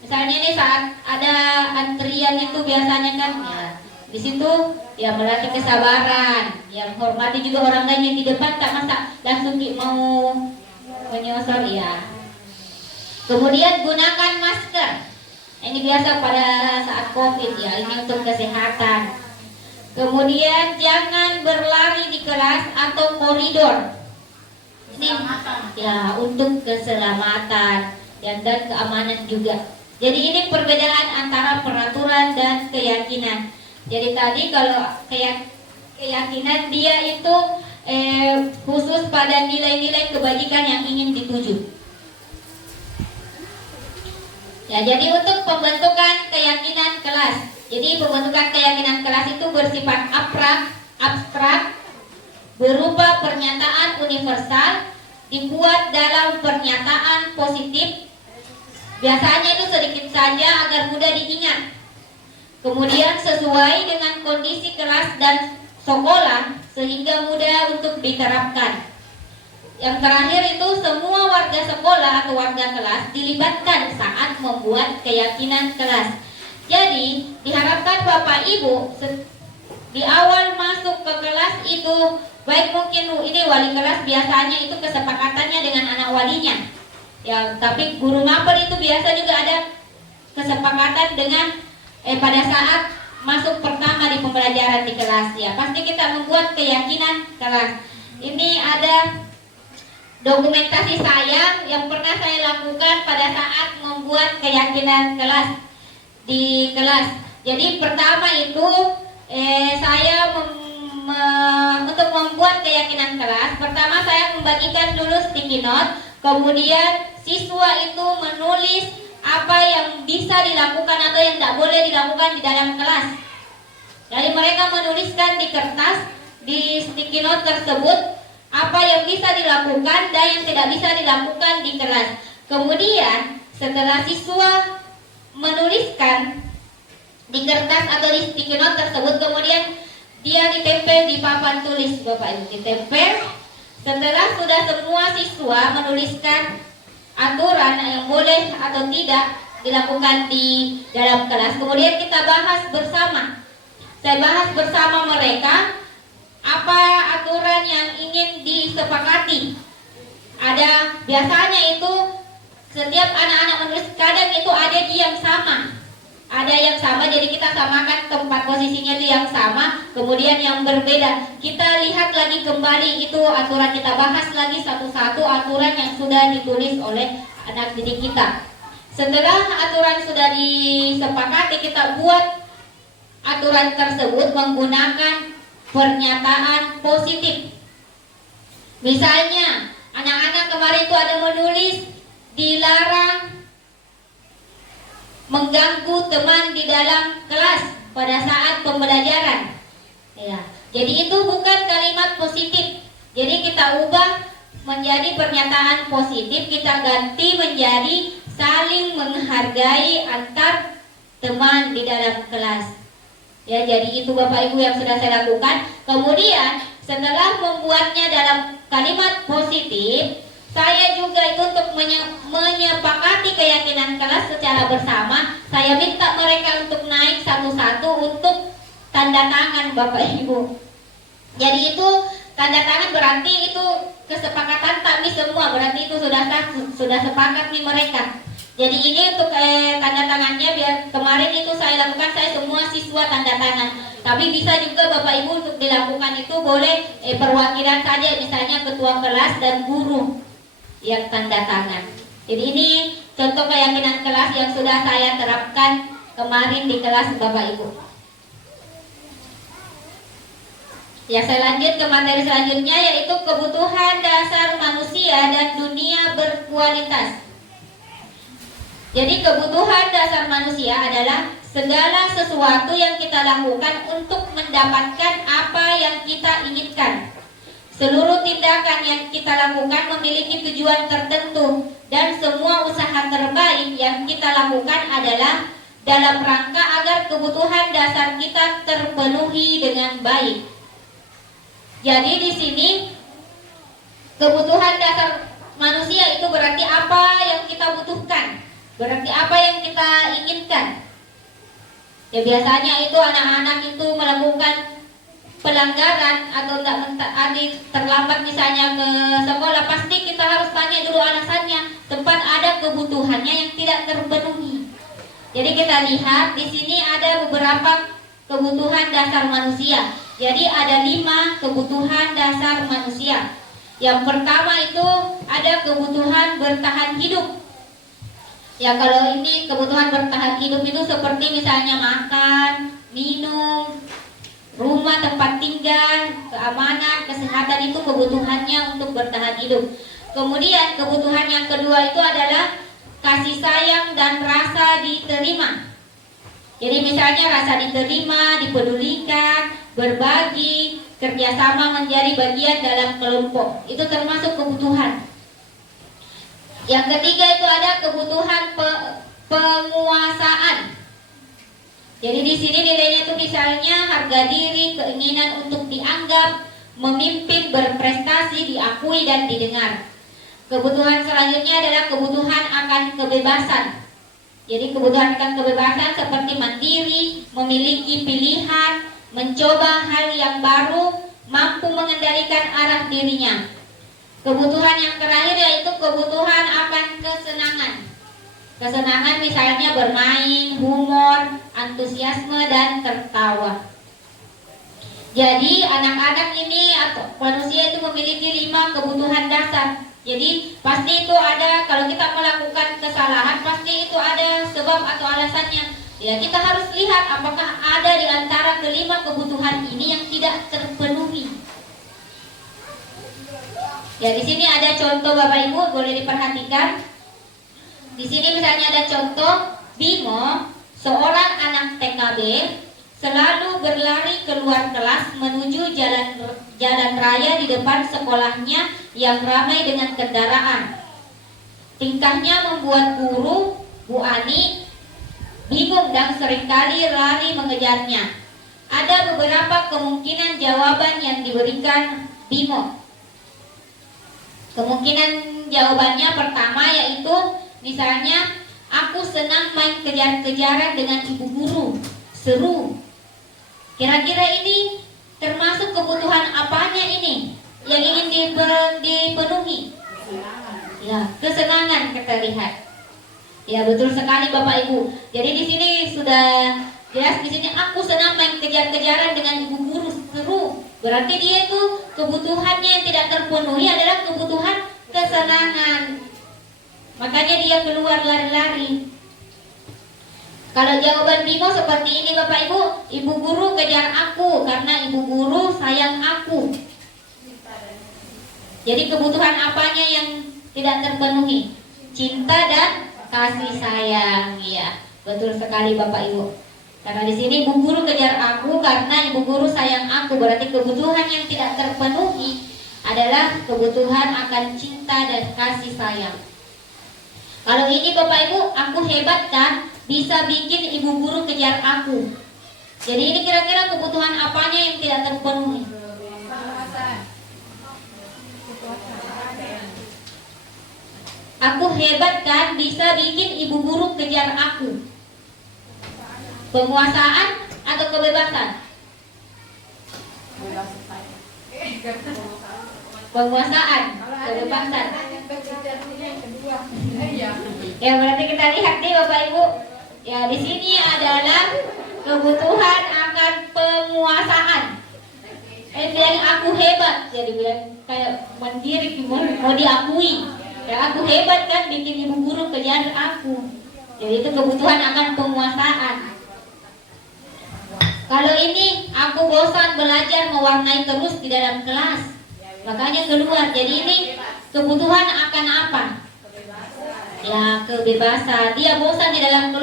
Misalnya ini saat ada antrian itu biasanya kan ya, di situ ya melatih kesabaran, yang hormati juga orang lain yang di depan, tak masa langsung mau menyosor ya. Kemudian gunakan masker. Ini biasa pada saat COVID ya, ini untuk kesehatan. Kemudian jangan berlari di kelas atau koridor. Ini ya untuk keselamatan dan keamanan juga. Jadi ini perbedaan antara peraturan dan keyakinan. Jadi tadi kalau keyakinan dia itu khusus pada nilai-nilai kebajikan yang ingin dituju. Ya, jadi untuk pembentukan keyakinan kelas. Jadi pembentukan keyakinan kelas itu bersifat abstrak, berupa pernyataan universal, dibuat dalam pernyataan positif. Biasanya itu sedikit saja agar mudah diingat. Kemudian sesuai dengan kondisi kelas dan sekolah sehingga mudah untuk diterapkan. Yang terakhir itu semua warga sekolah atau warga kelas dilibatkan saat membuat keyakinan kelas. Jadi diharapkan Bapak Ibu di awal masuk ke kelas itu, baik mungkin ini wali kelas biasanya itu kesepakatannya dengan anak walinya. Ya, tapi guru maper itu biasa juga ada kesepakatan dengan pada saat masuk pertama di pembelajaran di kelas. Ya, pasti kita membuat keyakinan kelas. Ini ada dokumentasi saya yang pernah saya lakukan pada saat membuat keyakinan kelas di kelas. Jadi pertama itu saya untuk membuat keyakinan kelas, pertama saya membagikan dulu sticky note, kemudian siswa itu menulis apa yang bisa dilakukan atau yang tidak boleh dilakukan di dalam kelas. Jadi mereka menuliskan di kertas, di sticky note tersebut apa yang bisa dilakukan dan yang tidak bisa dilakukan di kelas. Kemudian setelah siswa menuliskan di kertas atau di sticky note tersebut, kemudian dia ditempel di papan tulis, Bapak Ibu, ditempel. Setelah sudah semua siswa menuliskan aturan yang boleh atau tidak dilakukan di dalam kelas, kemudian kita bahas bersama. Saya bahas bersama mereka apa aturan yang ingin disepakati. Ada biasanya itu setiap anak-anak menulis, kadang itu ada yang sama. Ada yang sama, jadi kita samakan tempat posisinya itu yang sama, kemudian yang berbeda. Kita lihat lagi kembali itu aturan, kita bahas lagi satu-satu aturan yang sudah ditulis oleh anak didik kita. Setelah aturan sudah disepakati, kita buat aturan tersebut menggunakan pernyataan positif. Misalnya, anak-anak kemarin itu ada menulis dilarang mengganggu teman di dalam kelas pada saat pembelajaran. Ya, jadi itu bukan kalimat positif. Jadi kita ubah menjadi pernyataan positif, kita ganti menjadi saling menghargai antar teman di dalam kelas. Ya, jadi itu Bapak Ibu yang sudah saya lakukan. Kemudian setelah membuatnya dalam kalimat positif, saya juga itu untuk menyepakati keyakinan kelas secara bersama. Saya minta mereka untuk naik satu-satu untuk tanda tangan, Bapak Ibu. Jadi itu tanda tangan berarti itu kesepakatan kami semua, berarti itu sudah sepakat nih mereka. Jadi ini untuk tanda tangannya, biar kemarin itu saya lakukan, saya semua siswa tanda tangan. Tapi bisa juga Bapak Ibu untuk dilakukan itu boleh perwakilan saja, misalnya ketua kelas dan guru yang tanda tangan. Jadi ini contoh keyakinan kelas yang sudah saya terapkan kemarin di kelas Bapak Ibu. Ya, saya lanjut ke materi selanjutnya, yaitu kebutuhan dasar manusia dan dunia berkualitas. Jadi kebutuhan dasar manusia adalah segala sesuatu yang kita lakukan untuk mendapatkan apa yang kita inginkan. Seluruh tindakan yang kita lakukan memiliki tujuan tertentu, dan semua usaha terbaik yang kita lakukan adalah dalam rangka agar kebutuhan dasar kita terpenuhi dengan baik. Jadi di sini kebutuhan dasar manusia itu berarti apa yang kita butuhkan, berarti apa yang kita inginkan. Ya, biasanya itu anak-anak itu melakukan pelanggaran atau terlambat misalnya ke sekolah, pasti kita harus tanya dulu alasannya. Tempat ada kebutuhannya yang tidak terpenuhi. Jadi kita lihat di sini ada beberapa kebutuhan dasar manusia. Jadi ada 5 kebutuhan dasar manusia. Yang pertama itu ada kebutuhan bertahan hidup. Ya, kalau ini kebutuhan bertahan hidup itu seperti misalnya makan, minum, rumah tempat tinggal, keamanan, kesehatan itu kebutuhannya untuk bertahan hidup. Kemudian kebutuhan yang kedua itu adalah kasih sayang dan rasa diterima. Jadi misalnya rasa diterima, dipedulikan, berbagi, kerjasama menjadi bagian dalam kelompok. Itu termasuk kebutuhan. Yang ketiga itu ada kebutuhan penguasaan. Jadi di sini nilainya itu misalnya harga diri, keinginan untuk dianggap, memimpin, berprestasi, diakui dan didengar. Kebutuhan selanjutnya adalah kebutuhan akan kebebasan. Jadi kebutuhan akan kebebasan seperti mandiri, memiliki pilihan, mencoba hal yang baru, mampu mengendalikan arah dirinya. Kebutuhan yang terakhir yaitu kebutuhan akan kesenangan. Kesenangan misalnya bermain, humor, antusiasme, dan tertawa. Jadi anak-anak ini atau manusia itu memiliki 5 kebutuhan dasar. Jadi pasti itu ada, kalau kita melakukan kesalahan pasti itu ada sebab atau alasannya. Ya, kita harus lihat apakah ada di antara kelima kebutuhan ini yang tidak terpenuhi. Ya, di sini ada contoh Bapak Ibu, boleh diperhatikan. Di sini misalnya ada contoh Bimo, seorang anak TKB, selalu berlari keluar kelas menuju jalan raya di depan sekolahnya yang ramai dengan kendaraan. Tingkahnya membuat guru, Bu Ani, bingung dan seringkali lari mengejarnya. Ada beberapa kemungkinan jawaban yang diberikan Bimo. Kemungkinan jawabannya pertama yaitu misalnya, aku senang main kejar-kejaran dengan ibu guru, seru. Kira-kira ini termasuk kebutuhan apanya ini yang ingin dipenuhi? Ya, kesenangan kita lihat. Ya, betul sekali Bapak Ibu. Jadi di sini sudah jelas, di sini aku senang main kejar-kejaran dengan ibu guru, seru. Berarti dia itu kebutuhannya yang tidak terpenuhi adalah kebutuhan kesenangan. Makanya dia keluar lari-lari. Kalau jawaban Bimo seperti ini Bapak Ibu, ibu guru kejar aku karena ibu guru sayang aku. Jadi kebutuhan apanya yang tidak terpenuhi? Cinta dan kasih sayang. Ya, betul sekali Bapak Ibu. Karena di sini ibu guru kejar aku karena ibu guru sayang aku. Berarti kebutuhan yang tidak terpenuhi adalah kebutuhan akan cinta dan kasih sayang. Kalau ini Bapak Ibu, aku hebat kan, bisa bikin ibu guru kejar aku. Jadi ini kira-kira kebutuhan apanya yang tidak terpenuhi? Aku hebat kan, bisa bikin ibu guru kejar aku. Penguasaan atau kebebasan? Penguasaan, kebebasan. Ya, berarti kita lihat nih Bapak Ibu. Ya, di sini adalah kebutuhan akan penguasaan. Dari aku hebat, jadi bilang kayak mandiri, mau diakui. Ya, aku hebat kan, bikin ibu guru kejar aku. Jadi itu kebutuhan akan penguasaan. Kalau ini aku bosan belajar mewarnai terus di dalam kelas, makanya keluar. Jadi ini kebutuhan akan apa? Ya, kebebasan. Dia bosan di dalam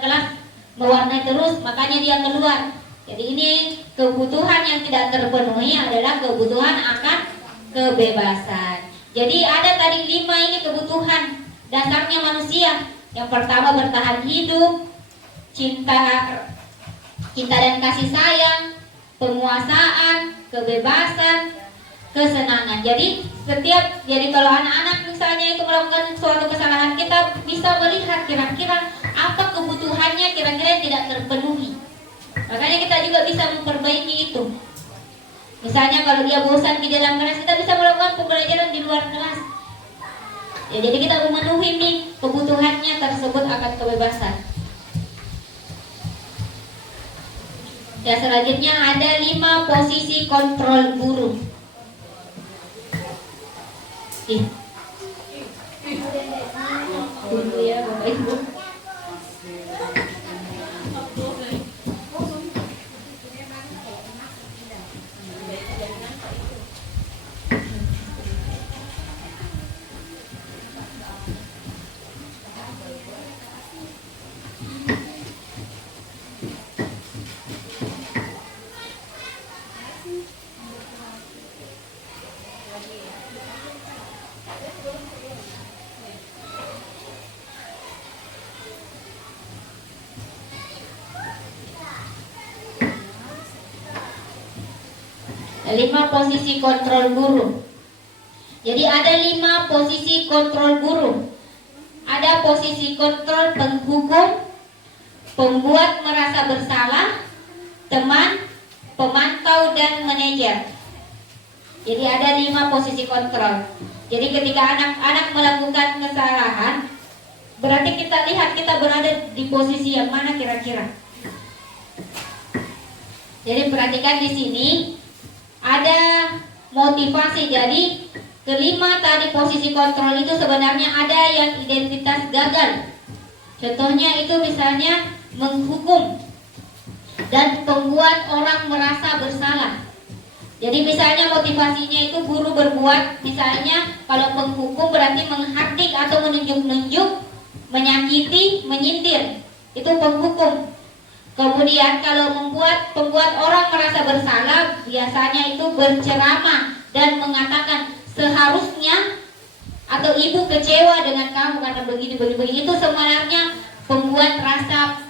kelas mewarnai terus, makanya dia keluar. Jadi ini kebutuhan yang tidak terpenuhi adalah kebutuhan akan kebebasan. Jadi ada tadi 5 ini kebutuhan dasarnya manusia. Yang pertama bertahan hidup, cinta dan kasih sayang, penguasaan, kebebasan, kesenangan. Jadi kalau anak-anak misalnya itu melakukan suatu kesalahan, kita bisa melihat kira-kira apa kebutuhannya kira-kira yang tidak terpenuhi. Makanya kita juga bisa memperbaiki itu. Misalnya kalau dia bosan di dalam kelas, kita bisa melakukan pembelajaran di luar kelas. Ya, jadi kita memenuhi nih kebutuhannya tersebut akan kebebasan. Ya, selanjutnya ada 5 posisi kontrol guru. Dulu ya Bapak Ibu. 5 posisi kontrol guru. Jadi ada 5 posisi kontrol guru. Ada posisi kontrol penghukum, pembuat merasa bersalah, teman, pemantau, dan manajer. Jadi ada 5 posisi kontrol. Jadi ketika anak-anak melakukan kesalahan, berarti kita lihat kita berada di posisi yang mana kira-kira. Jadi perhatikan di sini ada motivasi. Jadi kelima tadi posisi kontrol itu sebenarnya ada yang identitas gagal. Contohnya itu misalnya menghukum dan membuat orang merasa bersalah. Jadi misalnya motivasinya itu guru berbuat, misalnya kalau menghukum berarti menghardik atau menunjuk-nunjuk, menyakiti, menyindir. Itu penghukum. Kemudian kalau pembuat orang merasa bersalah, biasanya itu berceramah dan mengatakan seharusnya atau ibu kecewa dengan kamu karena begini. Itu sebenarnya pembuat rasa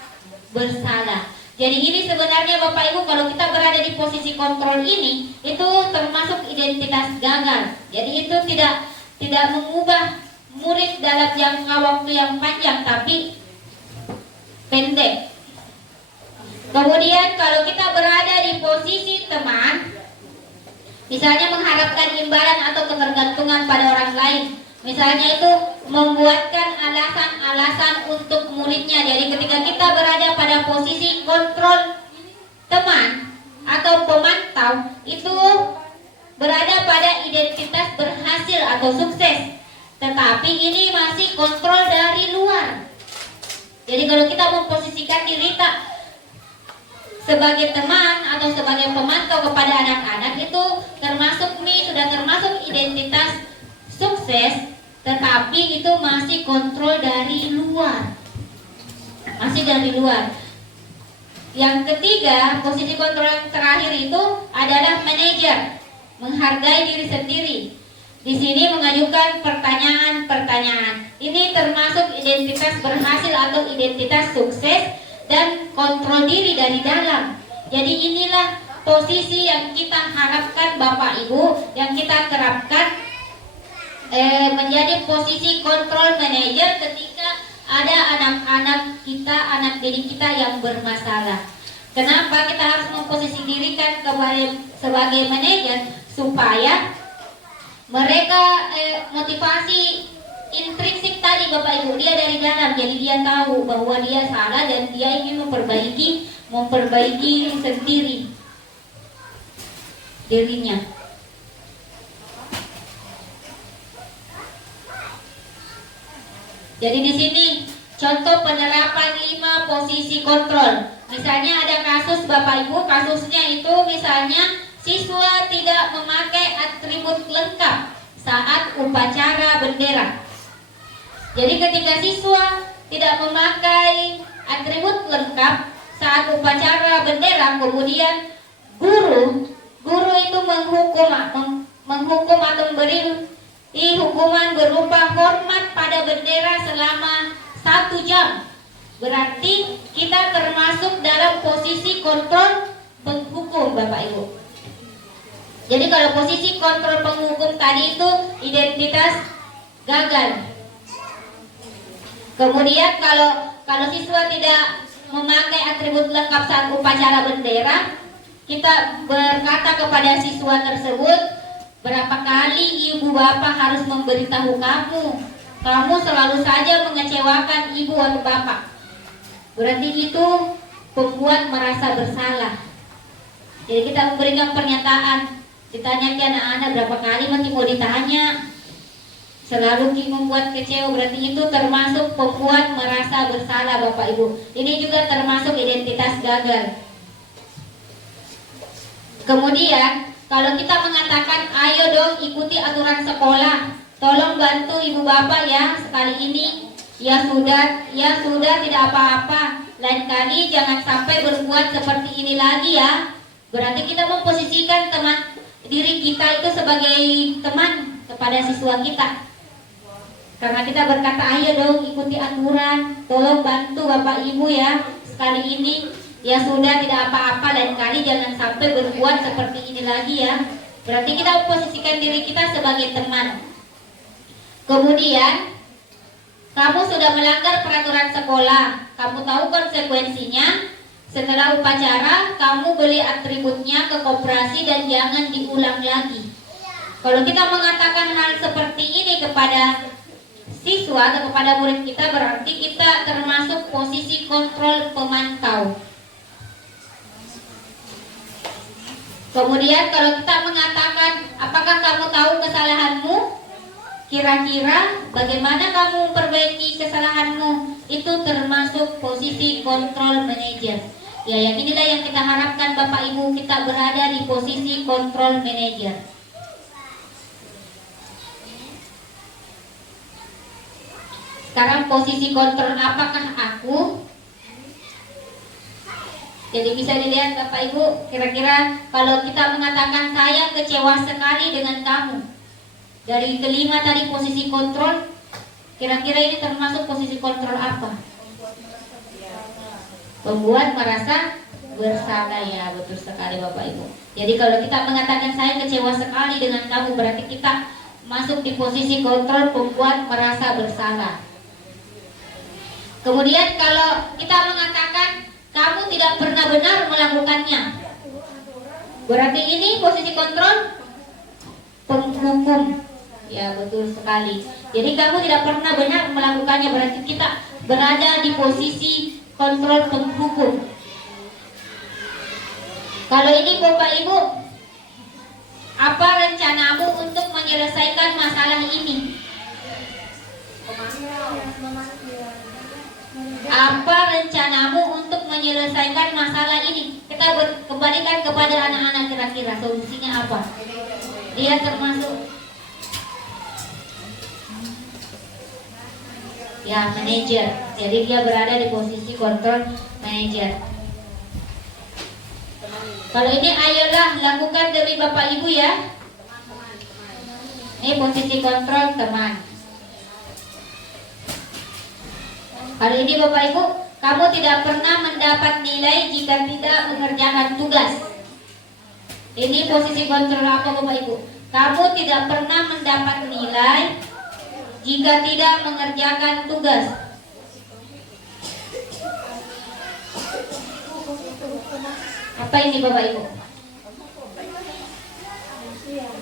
bersalah. Jadi ini sebenarnya Bapak Ibu kalau kita berada di posisi kontrol ini itu termasuk identitas gagal. Jadi itu tidak mengubah murid dalam jangka waktu yang panjang tapi pendek. Kemudian kalau kita berada di posisi teman, misalnya mengharapkan imbalan atau ketergantungan pada orang lain, misalnya itu membuatkan alasan-alasan untuk muridnya. Jadi ketika kita berada pada posisi kontrol teman atau pemantau, itu berada pada identitas berhasil atau sukses. Tetapi ini masih kontrol dari luar. Jadi kalau kita memposisikan diri tak sebagai teman atau sebagai pemantau kepada anak-anak, itu sudah termasuk identitas sukses, tetapi itu masih kontrol dari luar. Masih dari luar. Yang ketiga, posisi kontrol yang terakhir itu adalah manajer, menghargai diri sendiri. Di sini mengajukan pertanyaan-pertanyaan. Ini termasuk identitas berhasil atau identitas sukses dan kontrol diri dari dalam. Jadi inilah posisi yang kita harapkan Bapak Ibu, yang kita terapkan menjadi posisi kontrol manajer ketika ada anak-anak kita, anak didik kita yang bermasalah. Kenapa kita harus memposisi dirikan sebagai manajer? Supaya mereka motivasi intrinsik tadi Bapak Ibu, dia dari dalam, jadi dia tahu bahwa dia salah dan dia ingin memperbaiki sendiri dirinya. Jadi di sini contoh penerapan 5 posisi kontrol. Misalnya ada kasus Bapak Ibu, kasusnya itu misalnya siswa tidak memakai atribut lengkap saat upacara bendera. Jadi ketika siswa tidak memakai atribut lengkap saat upacara bendera, kemudian guru itu menghukum atau memberi hukuman berupa hormat pada bendera selama 1 jam. Berarti kita termasuk dalam posisi kontrol penghukum Bapak Ibu. Jadi kalau posisi kontrol penghukum tadi itu identitas gagal. Kemudian kalau siswa tidak memakai atribut lengkap saat upacara bendera, kita berkata kepada siswa tersebut, berapa kali ibu bapak harus memberitahu kamu? Kamu selalu saja mengecewakan ibu atau bapak. Berarti itu pembuat merasa bersalah. Jadi kita memberikan pernyataan, ditanya ke anak-anak berapa kali masih mau ditanya, selalu membuat kecewa, berarti itu termasuk pembuat merasa bersalah Bapak Ibu. Ini juga termasuk identitas gagal. Kemudian kalau kita mengatakan ayo dong ikuti aturan sekolah, tolong bantu ibu bapak ya sekali ini, ya sudah tidak apa-apa, lain kali jangan sampai berbuat seperti ini lagi ya. Berarti kita memposisikan diri kita itu sebagai teman kepada siswa kita. Karena kita berkata ayo dong ikuti aturan, tolong bantu bapak ibu ya sekali ini, Ya sudah, tidak apa-apa, lain kali jangan sampai berbuat seperti ini lagi ya. Berarti kita posisikan diri kita sebagai teman. Kemudian kamu sudah melanggar peraturan sekolah, kamu tahu konsekuensinya. Setelah upacara, kamu beli atributnya ke koperasi dan jangan diulang lagi. Kalau kita mengatakan hal seperti ini kepada siswa atau kepada murid kita, berarti kita termasuk posisi kontrol pemantau. Kemudian kalau kita mengatakan, apakah kamu tahu kesalahanmu? Kira-kira bagaimana kamu memperbaiki kesalahanmu? Itu termasuk posisi kontrol manajer. Ya, yang inilah yang kita harapkan Bapak Ibu, kita berada di posisi kontrol manajer. Sekarang posisi kontrol apakah aku? Jadi bisa dilihat Bapak Ibu, kira-kira kalau kita mengatakan saya kecewa sekali dengan kamu. Dari kelima tadi posisi kontrol, kira-kira ini termasuk posisi kontrol apa? Membuat merasa bersalah, ya, betul sekali Bapak Ibu. Jadi kalau kita mengatakan saya kecewa sekali dengan kamu, berarti kita masuk di posisi kontrol pembuat merasa bersalah. Kemudian kalau kita mengatakan kamu tidak pernah benar melakukannya, berarti ini posisi kontrol penghukum. Ya, betul sekali. Jadi kamu tidak pernah benar melakukannya, berarti kita berada di posisi kontrol penghukum. Kalau ini Bapak Ibu, apa rencanamu untuk menyelesaikan masalah ini? Apa rencanamu untuk menyelesaikan masalah ini? Kita kembalikan kepada anak-anak, kira-kira solusinya apa? Dia termasuk ya manajer. Jadi dia berada di posisi kontrol manajer. Kalau ini ayolah lakukan demi Bapak Ibu ya. Ini posisi kontrol teman. Kalau ini Bapak Ibu, kamu tidak pernah mendapat nilai jika tidak mengerjakan tugas. Ini posisi kontrol apa Bapak Ibu? Kamu tidak pernah mendapat nilai jika tidak mengerjakan tugas. Apa ini Bapak Ibu?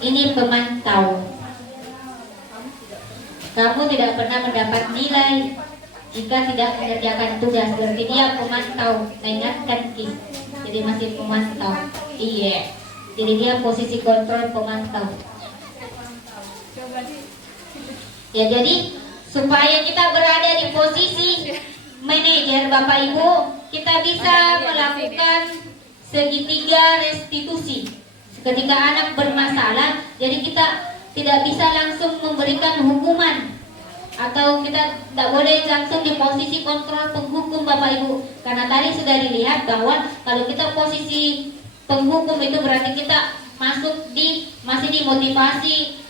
Ini pemantau. Kamu tidak pernah mendapat nilai jika tidak mengerjakan tugas, berarti dia pemantau, mengingatkan Ki. Jadi masih pemantau. Iya. Jadi dia posisi kontrol pemantau. Ya, jadi supaya kita berada di posisi manajer Bapak Ibu, kita bisa melakukan segitiga restitusi. Ketika anak bermasalah, jadi kita tidak bisa langsung memberikan hukuman, atau kita tidak boleh langsung di posisi kontrol penghukum Bapak Ibu. Karena tadi sudah dilihat bahwa kalau kita posisi penghukum itu berarti kita masih di motivasi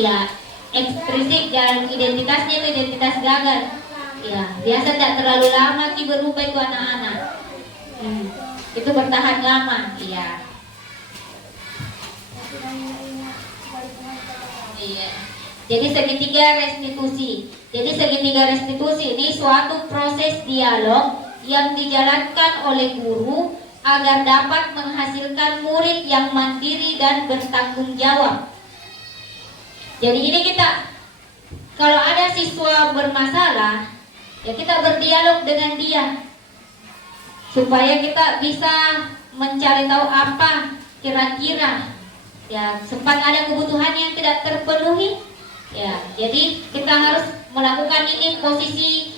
ya ekstrisik, dan identitasnya itu identitas gagal. Ya, biasa tidak terlalu lama Ki berubah itu anak-anak. Itu bertahan lama, iya. Iya. Jadi segitiga restitusi. Jadi segitiga restitusi ini suatu proses dialog yang dijalankan oleh guru agar dapat menghasilkan murid yang mandiri dan bertanggung jawab. Jadi ini kita, kalau ada siswa bermasalah, ya kita berdialog dengan dia supaya kita bisa mencari tahu apa kira-kira ya sempat ada kebutuhan yang tidak terpenuhi. Ya, jadi kita harus melakukan ini posisi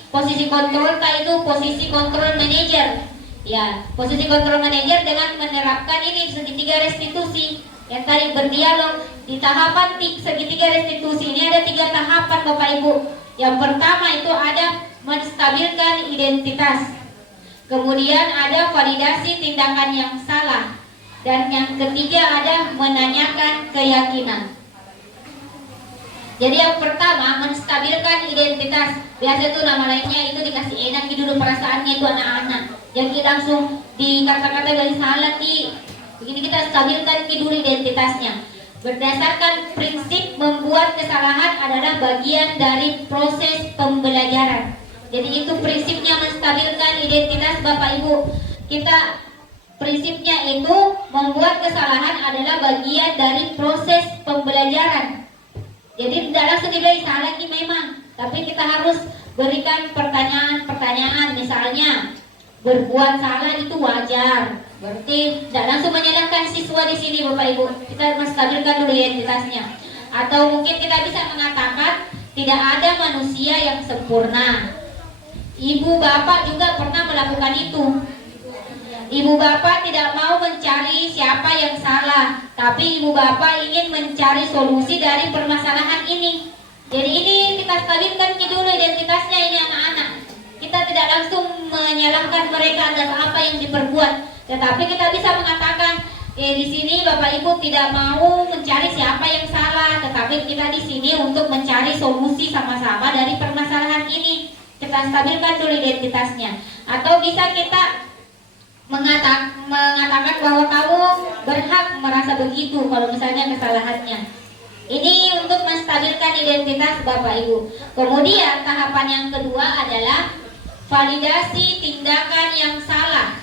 kontrol, itu posisi kontrol manajer. Ya, posisi kontrol manajer dengan menerapkan ini segitiga restitusi yang tadi berdialog. Di tahapan segitiga restitusi ini ada 3 tahapan Bapak Ibu. Yang pertama itu ada menstabilkan identitas. Kemudian ada validasi tindakan yang salah. Dan yang ketiga ada menanyakan keyakinan. Jadi yang pertama menstabilkan identitas. Biasa itu nama lainnya itu dikasih enak dulu perasaannya itu anak-anak. Yang kita langsung dikata-kata dari salah Ki. Begini kita stabilkan Ki dulu identitasnya. Berdasarkan prinsip membuat kesalahan adalah bagian dari proses pembelajaran. Jadi itu prinsipnya menstabilkan identitas Bapak Ibu. Kita prinsipnya itu membuat kesalahan adalah bagian dari proses pembelajaran. Jadi tidak langsung dibilang salah Ki memang, tapi kita harus berikan pertanyaan-pertanyaan. Misalnya berbuat salah itu wajar, berarti tidak langsung menyalahkan siswa di sini Bapak Ibu. Kita menstabilkan dulu identitasnya. Atau mungkin kita bisa mengatakan tidak ada manusia yang sempurna. Ibu bapak juga pernah melakukan itu. Ibu bapak tidak mau mencari siapa yang salah, tapi ibu bapak ingin mencari solusi dari permasalahan ini. Jadi ini kita stabilkan dulu identitasnya ini anak-anak. Kita tidak langsung menyalahkan mereka atas apa yang diperbuat, tetapi kita bisa mengatakan di sini Bapak Ibu tidak mau mencari siapa yang salah, tetapi kita di sini untuk mencari solusi sama-sama dari permasalahan ini. Kita stabilkan dulu identitasnya. Atau bisa kita mengatakan bahwa kamu berhak merasa begitu kalau misalnya kesalahannya. Ini untuk menstabilkan identitas Bapak Ibu. Kemudian tahapan yang kedua adalah validasi tindakan yang salah.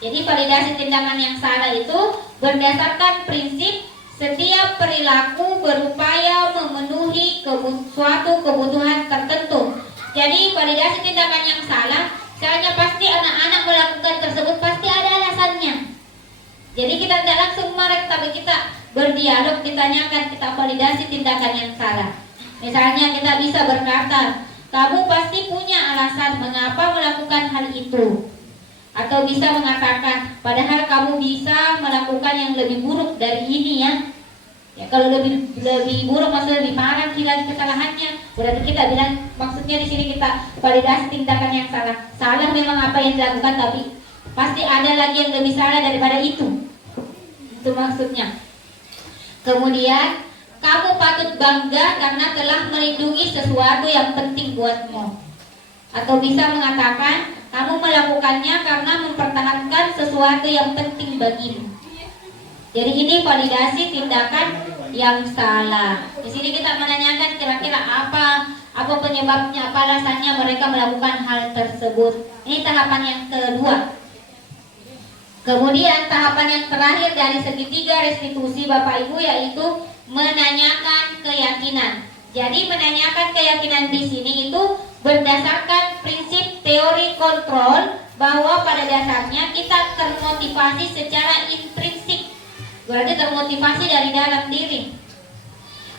Jadi validasi tindakan yang salah itu berdasarkan prinsip setiap perilaku berupaya memenuhi suatu kebutuhan tertentu. Jadi validasi tindakan yang salah, misalnya pasti anak-anak melakukan tersebut pasti ada alasannya. Jadi kita tidak langsung marah, tapi kita berdialog, ditanyakan, kita validasi tindakan yang salah. Misalnya kita bisa berkata, kamu pasti punya alasan mengapa melakukan hal itu. Atau bisa mengatakan, padahal kamu bisa melakukan yang lebih buruk dari ini ya. Ya kalau lebih buruk maksudnya lebih parah lagi kesalahannya, berarti kita bilang maksudnya di sini kita validasi tindakan yang salah. Salah memang apa yang dilakukan, tapi pasti ada lagi yang lebih salah daripada itu. Itu maksudnya. Kemudian kamu patut bangga karena telah melindungi sesuatu yang penting buatmu. Atau bisa mengatakan kamu melakukannya karena mempertahankan sesuatu yang penting bagimu. Jadi ini validasi tindakan yang salah. Di sini kita menanyakan kira-kira apa penyebabnya, apa alasannya mereka melakukan hal tersebut. Ini tahapan yang kedua. Kemudian tahapan yang terakhir dari segitiga restitusi Bapak Ibu yaitu menanyakan keyakinan. Jadi menanyakan keyakinan di sini itu berdasarkan prinsip teori kontrol bahwa pada dasarnya kita termotivasi secara intrinsik. Berarti termotivasi dari dalam diri.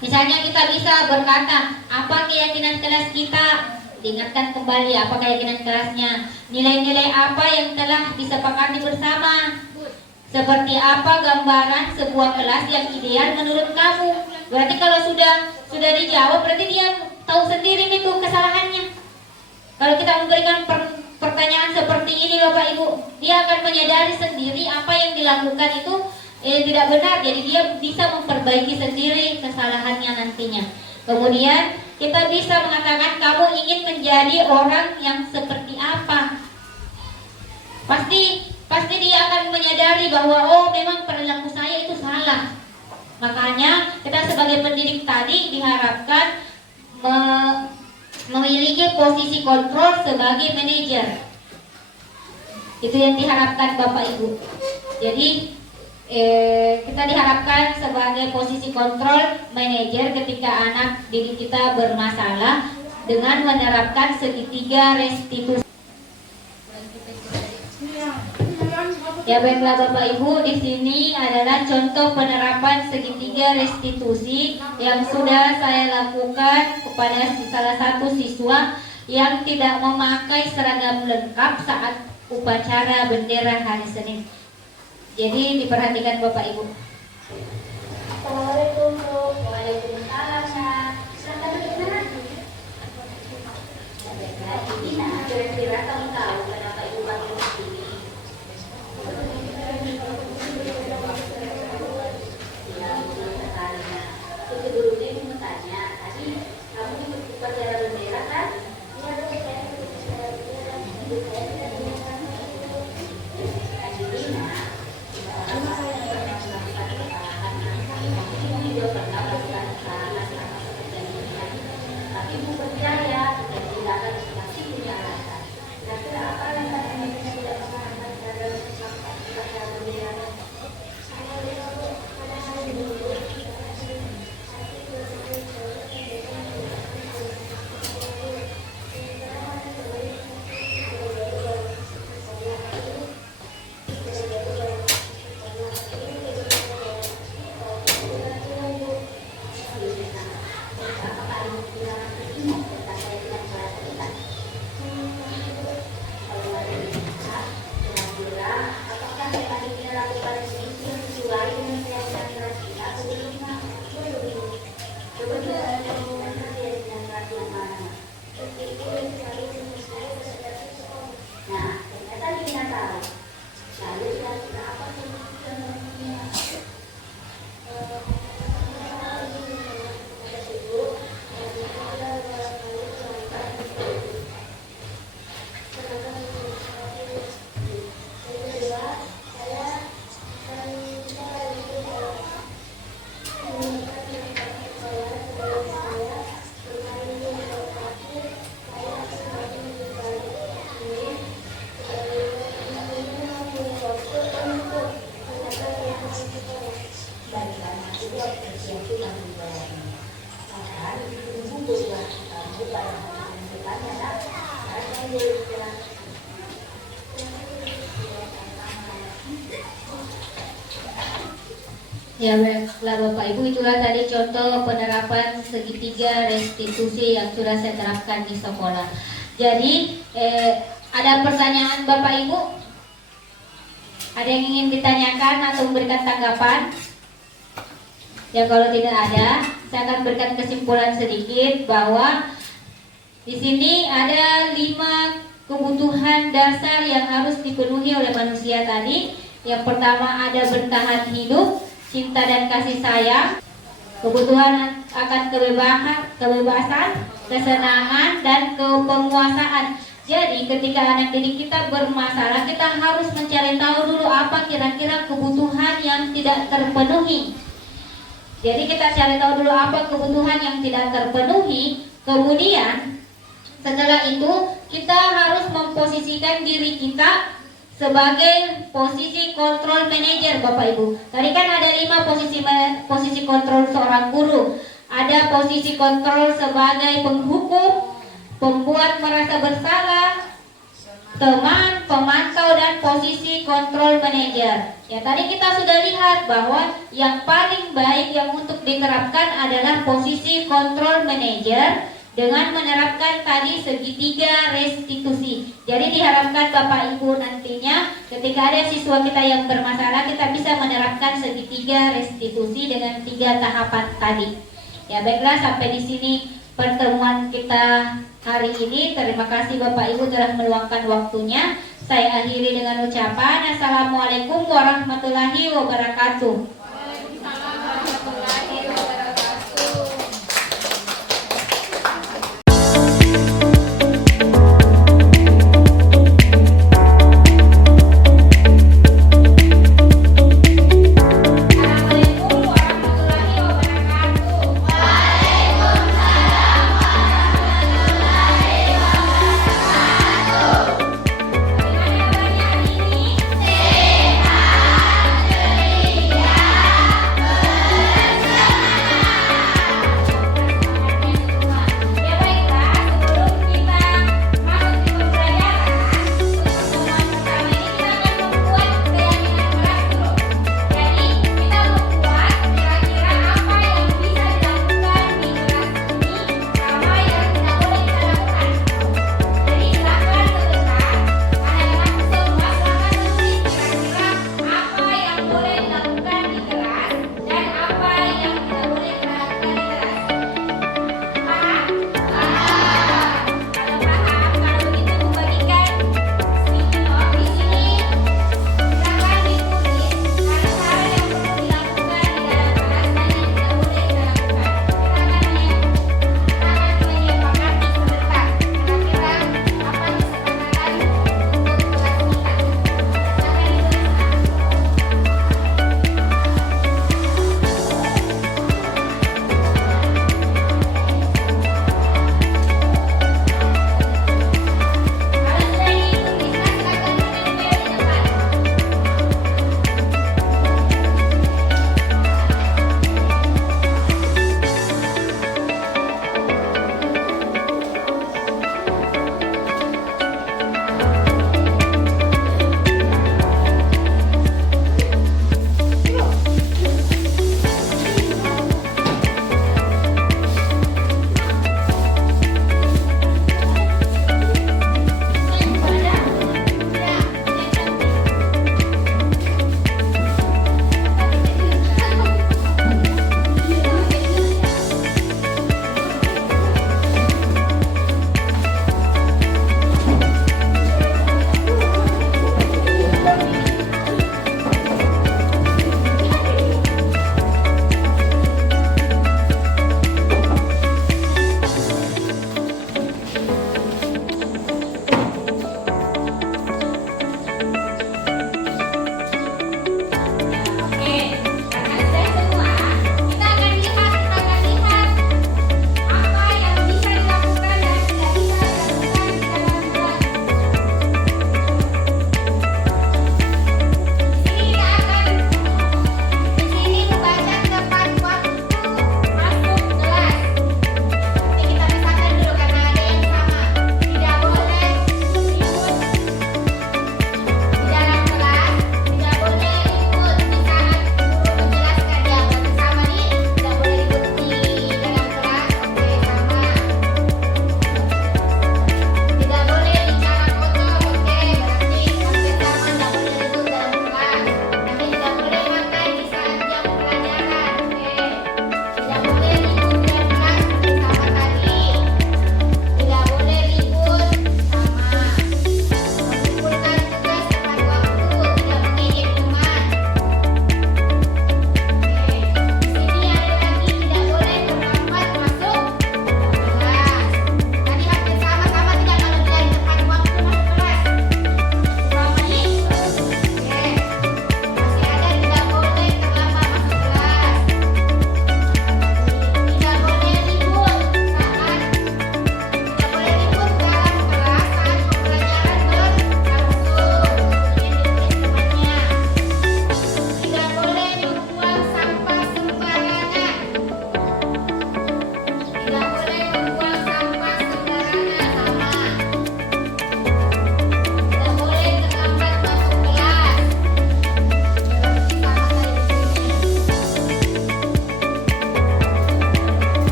Misalnya kita bisa berkata, apa keyakinan kelas kita? Diingatkan kembali apa keyakinan kelasnya. Nilai-nilai apa yang telah disepakati bersama? Seperti apa gambaran sebuah kelas yang ideal menurut kamu? Berarti kalau sudah dijawab, berarti dia tahu sendiri itu kesalahannya. Kalau kita memberikan pertanyaan seperti ini Bapak Ibu, dia akan menyadari sendiri apa yang dilakukan itu tidak benar, jadi dia bisa memperbaiki sendiri kesalahannya nantinya. Kemudian kita bisa mengatakan kamu ingin menjadi orang yang seperti apa. Pasti dia akan menyadari bahwa oh memang perilaku saya itu salah. Makanya kita sebagai pendidik tadi diharapkan memiliki posisi kontrol sebagai manajer. Itu yang diharapkan Bapak Ibu. Jadi kita diharapkan sebagai posisi kontrol manajer ketika anak didik kita bermasalah dengan menerapkan segitiga restitusi. Ya baiklah Bapak Ibu, di sini adalah contoh penerapan segitiga restitusi yang sudah saya lakukan kepada salah satu siswa yang tidak memakai seragam lengkap saat upacara bendera hari Senin. Jadi diperhatikan Bapak Ibu. Assalamualaikum. Waalaikumsalam. Silakan duduk mana? Ini kira-kira kamu tahu kenapa ibu panggil begini? Ya, bertanya. Sebelumnya ibu bertanya. Tadi kamu ikut upacara bendera kan? Iya, tahu. Lalu kira-kira apa solusinya? Ya baiklah Bapak Ibu, itulah tadi contoh penerapan segitiga restitusi yang sudah saya terapkan di sekolah. Jadi ada pertanyaan Bapak Ibu? Ada yang ingin ditanyakan atau memberikan tanggapan? Ya kalau tidak ada, saya akan berikan kesimpulan sedikit bahwa di sini ada 5 kebutuhan dasar yang harus dipenuhi oleh manusia tadi. Yang pertama ada bertahan hidup, cinta dan kasih sayang, kebutuhan akan kebebasan, kesenangan, dan kepenguasaan. Jadi ketika anak didik kita bermasalah, kita harus mencari tahu dulu apa kira-kira kebutuhan yang tidak terpenuhi. Jadi kita cari tahu dulu apa kebutuhan yang tidak terpenuhi. Kemudian setelah itu kita harus memposisikan diri kita sebagai posisi kontrol manajer Bapak Ibu. Tadi kan ada 5 posisi kontrol seorang guru. Ada posisi kontrol sebagai penghukum, pembuat merasa bersalah, teman, pemantau, dan posisi kontrol manajer. Ya tadi kita sudah lihat bahwa yang paling baik yang untuk diterapkan adalah posisi kontrol manajer dengan menerapkan tadi segitiga restitusi. Jadi diharapkan Bapak Ibu nantinya ketika ada siswa kita yang bermasalah, kita bisa menerapkan segitiga restitusi dengan 3 tahapan tadi. Ya baiklah, sampai di sini pertemuan kita hari ini. Terima kasih Bapak Ibu telah meluangkan waktunya. Saya akhiri dengan ucapan Assalamualaikum warahmatullahi wabarakatuh.